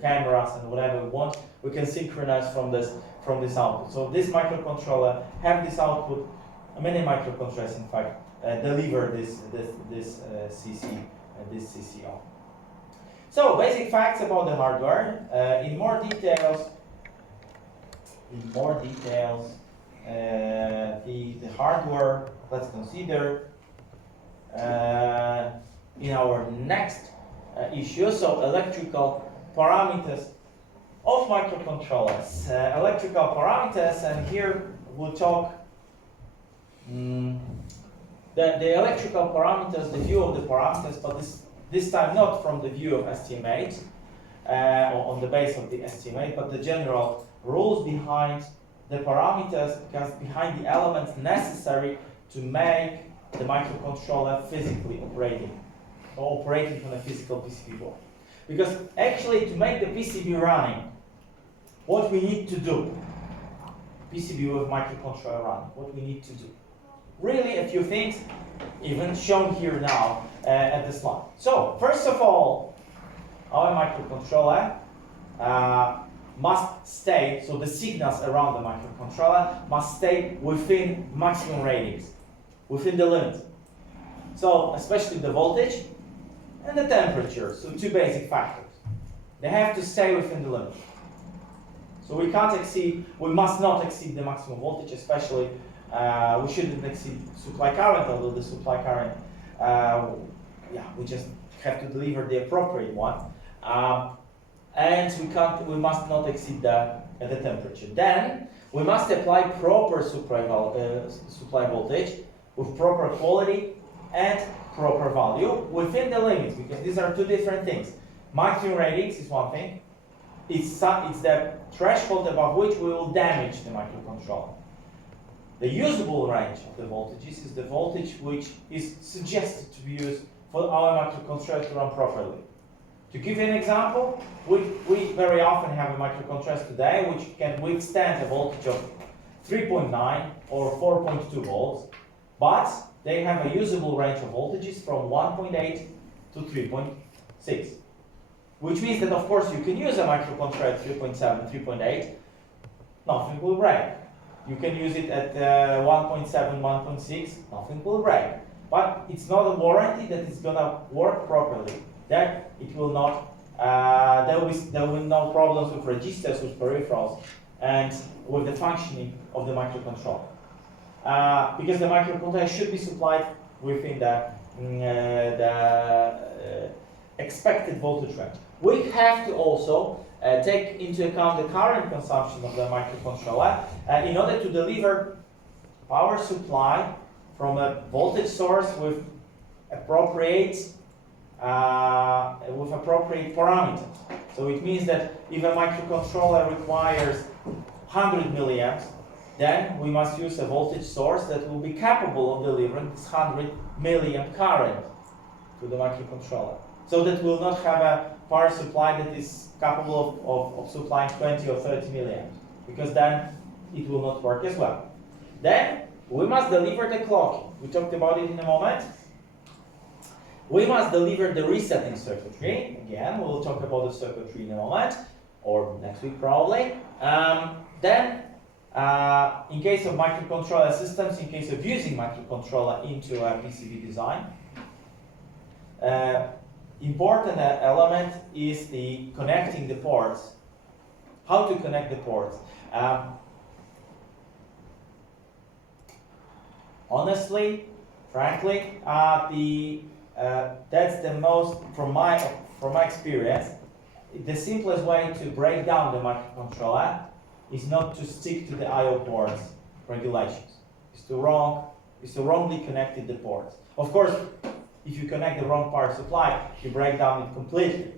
cameras, and whatever we want. We can synchronize from this output. So this microcontroller have this output. Many microcontrollers, in fact, deliver this CCO. So basic facts about the hardware. In more details, the hardware, let's consider in our next issue. So electrical parameters of microcontrollers. Electrical parameters, and here we'll talk the electrical parameters, the view of the parameters, but this time not from the view of STM8 or on the base of the STM8, but the general rules behind the parameters, because behind the elements necessary to make the microcontroller physically operating, or operating on a physical PCB board. Because actually to make the PCB running, what we need to do, PCB with microcontroller running, what we need to do. Really a few things, even shown here now at the slide. So first of all, our microcontroller must stay, so the signals around the microcontroller must stay within maximum ratings, within the limit. So especially the voltage and the temperature, so two basic factors. they have to stay within the limit. So we must not exceed the maximum voltage, especially we shouldn't exceed supply current, although the supply current, we just have to deliver the appropriate one. And we must not exceed the temperature. Then we must apply proper supply voltage with proper quality and proper value within the limits, because these are two different things. Maximum ratings is one thing. It's the threshold above which we will damage the microcontroller. The usable range of the voltages is the voltage which is suggested to be used for our microcontroller to run properly. To give you an example, we very often have a microcontroller today which can withstand a voltage of 3.9 or 4.2 volts, but they have a usable range of voltages from 1.8 to 3.6. Which means that, of course, you can use a microcontroller at 3.7, 3.8, nothing will break. You can use it at 1.7, 1.6, nothing will break. But it's not a warranty that it's going to work properly. That it will not, there will be no problems with registers, with peripherals, and with the functioning of the microcontroller. Because the microcontroller should be supplied within the expected voltage range. We have to also take into account the current consumption of the microcontroller in order to deliver power supply from a voltage source with appropriate parameters. So it means that if a microcontroller requires 100 milliamps, then we must use a voltage source that will be capable of delivering this 100 milliamp current to the microcontroller. So that we'll not have a power supply that is capable of supplying 20 or 30 milliamps, because then it will not work as well. Then we must deliver the clocking. We talked about it in a moment. We must deliver the resetting circuitry. Again, we'll talk about the circuitry in a moment, or next week probably. Then, in case of microcontroller systems, in case of using microcontroller into a PCB design, important element is the connecting the ports. How to connect the ports. Honestly, frankly, that's the most, from my experience, the simplest way to break down the microcontroller is not to stick to the I/O ports regulations. It's to wrongly connect the ports. Of course, if you connect the wrong power supply, you break down it completely.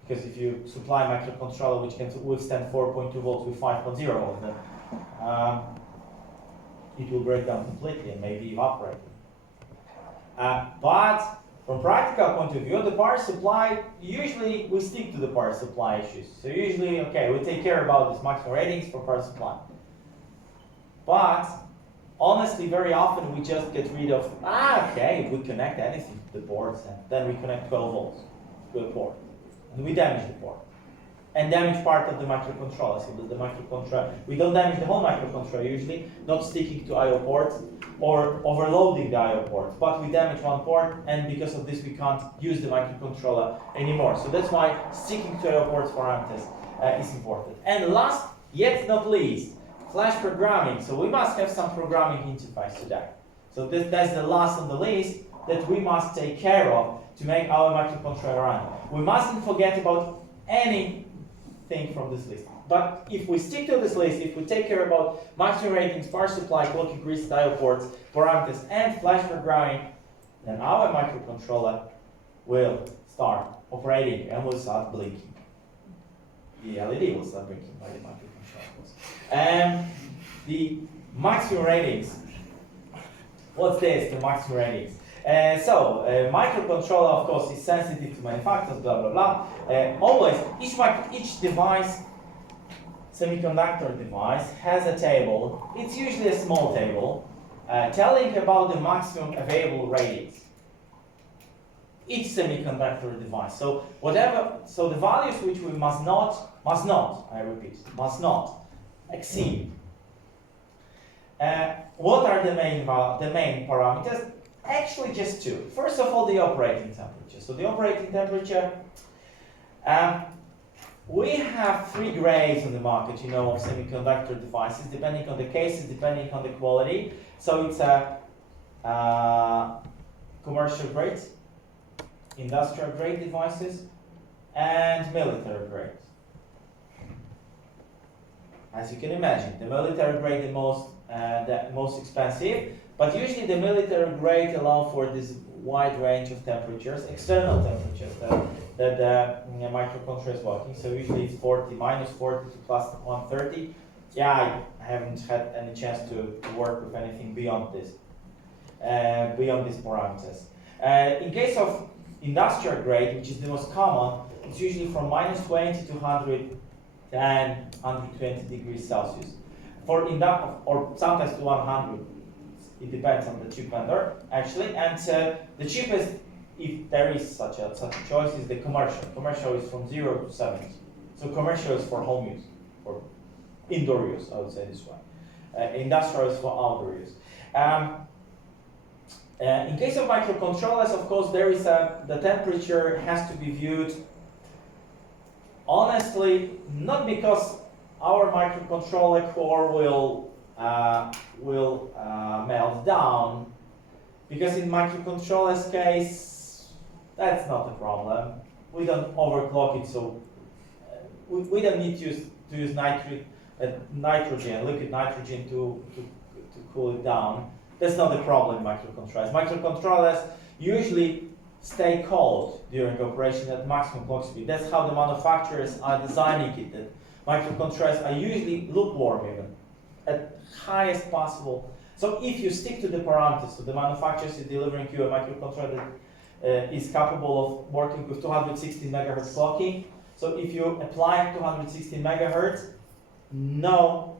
Because if you supply a microcontroller which can withstand 4.2 volts with 5.0 volts, then it will break down completely and maybe evaporate. But from practical point of view, the power supply, usually we stick to the power supply issues. So usually, okay, we take care about this maximum ratings for power supply. But honestly, very often we just get rid of, okay, if we connect anything to the ports, then we connect 12 volts to a port. And we damage the port. And damage part of the microcontroller, so that the microcontroller, we don't damage the whole microcontroller usually, not sticking to I/O ports or overloading the I/O ports, but we damage one port, and because of this we can't use the microcontroller anymore. So that's why sticking to I/O ports parameters is important. And last, yet not least, flash programming. So we must have some programming interface today. So that's the last on the list that we must take care of to make our microcontroller run. We mustn't forget about anything from this list. But if we stick to this list, if we take care about maximum ratings, power supply, clock increase, I/O ports, parameters, and flash programming, then our microcontroller will start operating and will start blinking. The LED will start blinking by the microcontroller. And the maximum ratings. What's this, the maximum ratings? So, microcontroller, of course, is sensitive to many factors, blah, blah, blah. Always, each device, semiconductor device, has a table. It's usually a small table, telling about the maximum available ratings. Each semiconductor device. So, the values which we must not, I repeat, must not exceed. What are the main parameters? Actually, just two. First of all, the operating temperature. So the operating temperature, we have three grades on the market, you know, of semiconductor devices, depending on the cases, depending on the quality. So it's a commercial grade, industrial grade devices, and military grade. As you can imagine, the military grade the most expensive, but usually the military grade allow for this wide range of temperatures, external temperatures that the microcontroller is working. So usually it's 40, minus 40 to plus 130. Yeah, I haven't had any chance to work with anything beyond this, beyond these parameters. In case of industrial grade, which is the most common, it's usually from minus 20 to 110, 120 degrees Celsius. For or sometimes to 100. It depends on the chip vendor, actually. And the cheapest, if there is such a choice, is the commercial. Commercial is from 0 to 70. So commercial is for home use, for indoor use, I would say this way. Industrial is for outdoor use. In case of microcontrollers, of course, there is the temperature has to be viewed honestly, not because our microcontroller core will melt down, because in microcontroller's case, that's not a problem. We don't overclock it, so we don't need to use nitrogen, liquid nitrogen to cool it down. That's not the problem in microcontrollers. Microcontrollers usually stay cold during operation at maximum clock speed. That's how the manufacturers are designing it. That microcontrollers are usually lukewarm even, at highest possible. So if you stick to the parameters, so the manufacturers is delivering you a microcontroller that is capable of working with 216 megahertz clocking. So if you apply 216 megahertz, no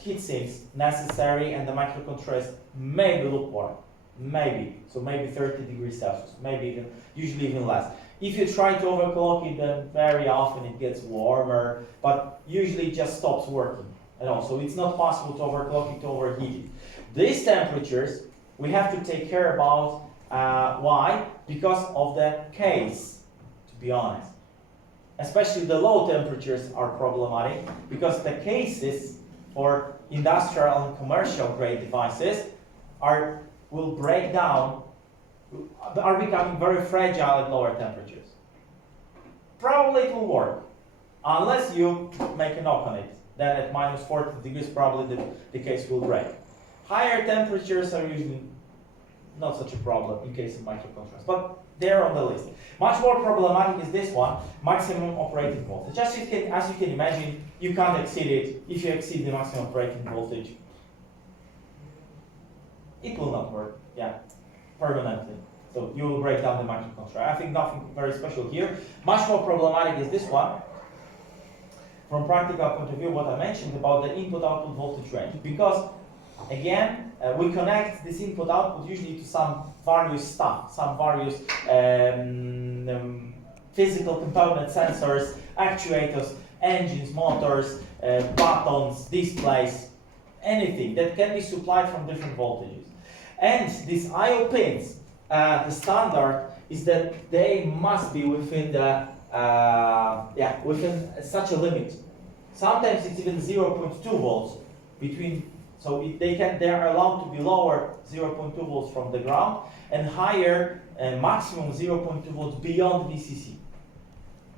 heat sinks necessary, and the microcontrollers may be lukewarm, maybe. So maybe 30 degrees Celsius, maybe even, usually even less. If you try to overclock it, then very often it gets warmer, but usually it just stops working at all. So it's not possible to overclock it, to overheat it. These temperatures we have to take care about. Why? Because of the case, to be honest. Especially the low temperatures are problematic, because the cases for industrial and commercial grade devices will break down, are becoming very fragile at lower temperatures. Probably it will work, unless you make a knock on it. Then at minus 40 degrees, probably the case will break. Higher temperatures are usually not such a problem in case of microcontrollers, but they're on the list. Much more problematic is this one, maximum operating voltage. As you can imagine, you can't exceed it. If you exceed the maximum operating voltage, it will not work, permanently. So you will break down the microcontroller. I think nothing very special here. Much more problematic is this one. From practical point of view, what I mentioned about the input-output voltage range. Because, again, we connect this input-output usually to some various stuff, some various physical component sensors, actuators, engines, motors, buttons, displays, anything that can be supplied from different voltages. And these I/O pins, the standard is that they must be within the within such a limit. Sometimes it's even 0.2 volts between. So they are allowed to be lower 0.2 volts from the ground and higher maximum 0.2 volts beyond VCC.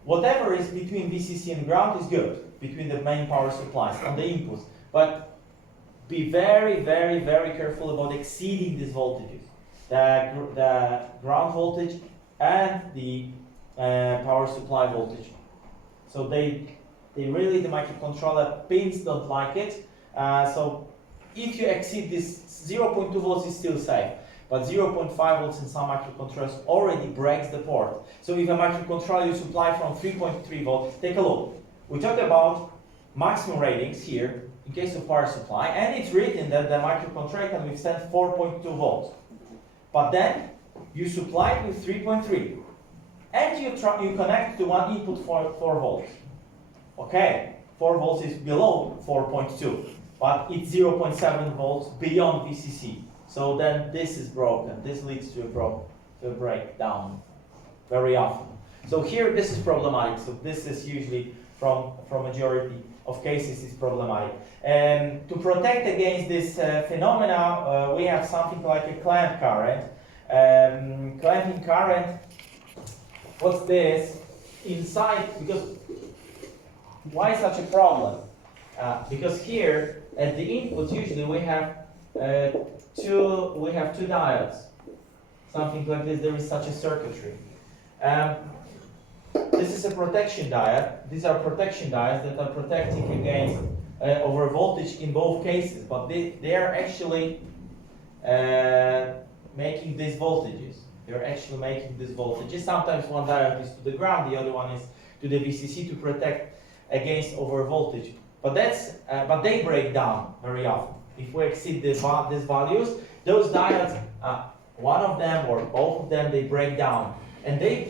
Whatever is between VCC and ground is good, between the main power supplies on the inputs. But be very, very, very careful about exceeding these voltages. The ground voltage and the power supply voltage. So they really, the microcontroller pins don't like it. So if you exceed this, 0.2 volts is still safe, but 0.5 volts in some microcontrollers already breaks the port. So if a microcontroller you supply from 3.3 volts, take a look. We talked about maximum ratings here in case of power supply, and it's written that the microcontroller can withstand 4.2 volts. But then you supply it with 3.3, and you connect to one input for 4 volts. Okay, 4 volts is below 4.2. But it's 0.7 volts beyond VCC. So then this is broken. This leads to a breakdown very often. So here this is problematic. So this is usually from majority of cases is problematic. To protect against this phenomena, we have something like a clamp current. Clamping current, what's this? Inside, because why such a problem? Because here at the input usually we have two diodes, something like this. There is such a circuitry. This is a protection diode. These are protection diodes that are protecting against over voltage in both cases, but they are actually making these voltages. They're actually making these voltages. Sometimes one diode is to the ground, the other one is to the VCC to protect against over voltage. But they break down very often. If we exceed these values, those diodes, one of them or both of them, they break down. And they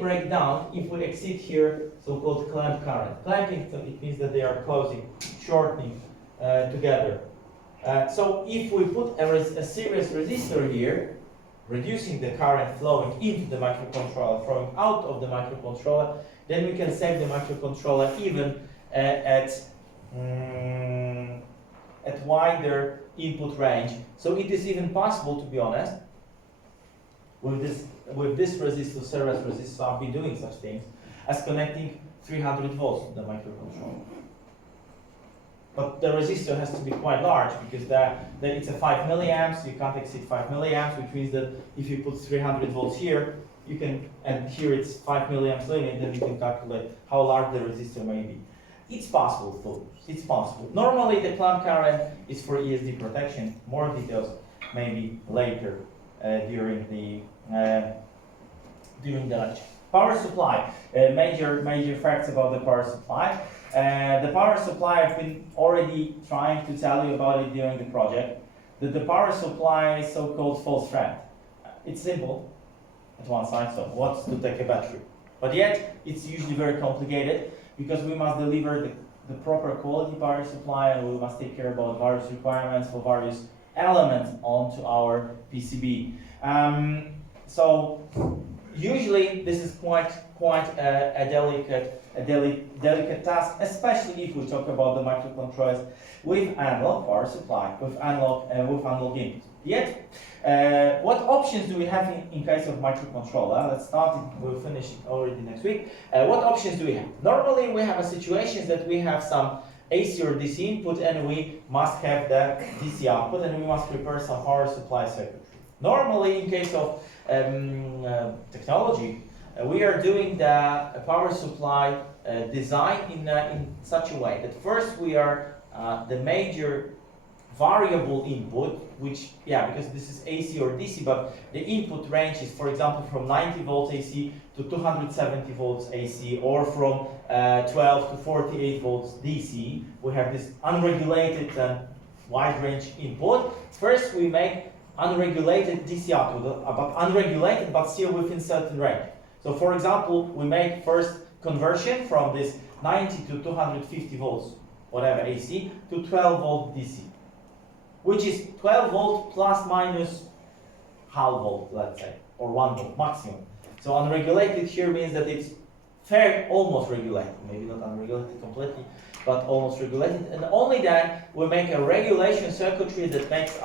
break down if we exceed here so-called clamp current. Clamping, it means that they are closing, shortening together. So if we put a series resistor here, reducing the current flowing into the microcontroller, flowing out of the microcontroller, then we can save the microcontroller even at wider input range. So it is even possible, to be honest, with this resistor, series resistor, I've been doing such things as connecting 300 volts to the microcontroller. But the resistor has to be quite large because it's a 5 milliamps. You can't exceed 5 milliamps, which means that if you put 300 volts here, you can, and here it's 5 milliamps limit, then you can calculate how large the resistor may be. It's possible, though. It's possible. Normally, the clamp current is for ESD protection. More details maybe later during the lecture. Power supply. Major facts about the power supply. The power supply, I've been already trying to tell you about it during the project. That the power supply is so-called false friend. It's simple at one side, so what's to take a battery? But yet, it's usually very complicated because we must deliver the proper quality power supply and we must take care about various requirements for various elements onto our PCB. So usually this is quite a delicate task, especially if we talk about the microcontrollers with analog power supply, with analog input. Yet, what options do we have in case of microcontroller? Let's start it, we'll finish it already next week. What options do we have? Normally we have a situation that we have some AC or DC input and we must have the DC output and we must prepare some power supply circuitry. Normally in case of technology, we are doing the power supply design in such a way that first we are the major variable input, which, because this is AC or DC, but the input range is, for example, from 90 volts AC to 270 volts AC, or from 12 to 48 volts DC. We have this unregulated and wide range input. First, we make unregulated DC output, but unregulated, but still within certain range. So, for example, we make first conversion from this 90 to 250 volts, whatever AC, to 12 volt DC, which is 12 volt plus minus half volt, let's say, or 1 volt maximum. So unregulated here means that it's almost regulated, maybe not unregulated completely, but almost regulated. And only then we make a regulation circuitry that makes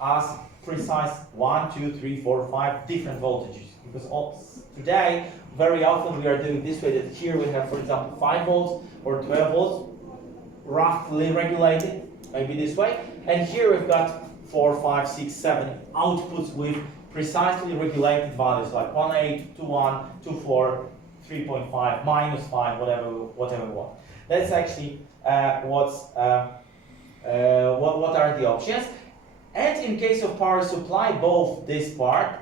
us precise 1, 2, 3, 4, 5 different voltages. Because today, very often we are doing this way, that here we have, for example, 5 volts or 12 volts, roughly regulated, maybe this way. And here we've got 4, 5, 6, 7 outputs with precisely regulated values, like 1.8, 2.1, 2.4, 3.5, minus 5, whatever we want. That's actually what are the options. And in case of power supply, both this part,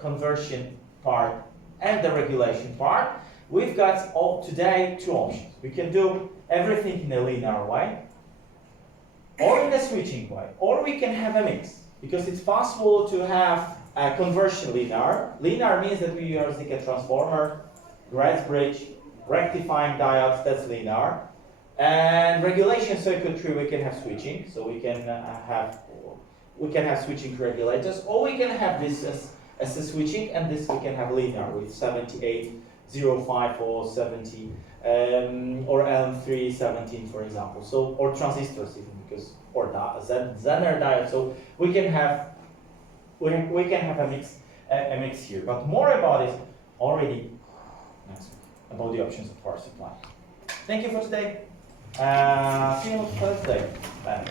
conversion part, and the regulation part, we've got today two options. We can do everything in a linear way, or in a switching way, or we can have a mix, because it's possible to have a conversion linear. Linear means that we use a transformer, Gratz bridge, rectifying diodes, that's linear. And regulation circuitry, we can have switching, so we can have switching regulators, or we can have this as a switching, and this we can have linear with 78 05 or 70, or LM317, for example. So, or transistors even, because, or Zener diode. So we can have a mix here. But more about it already next week, about the options of power supply. Thank you for today. See you on Thursday. Bye.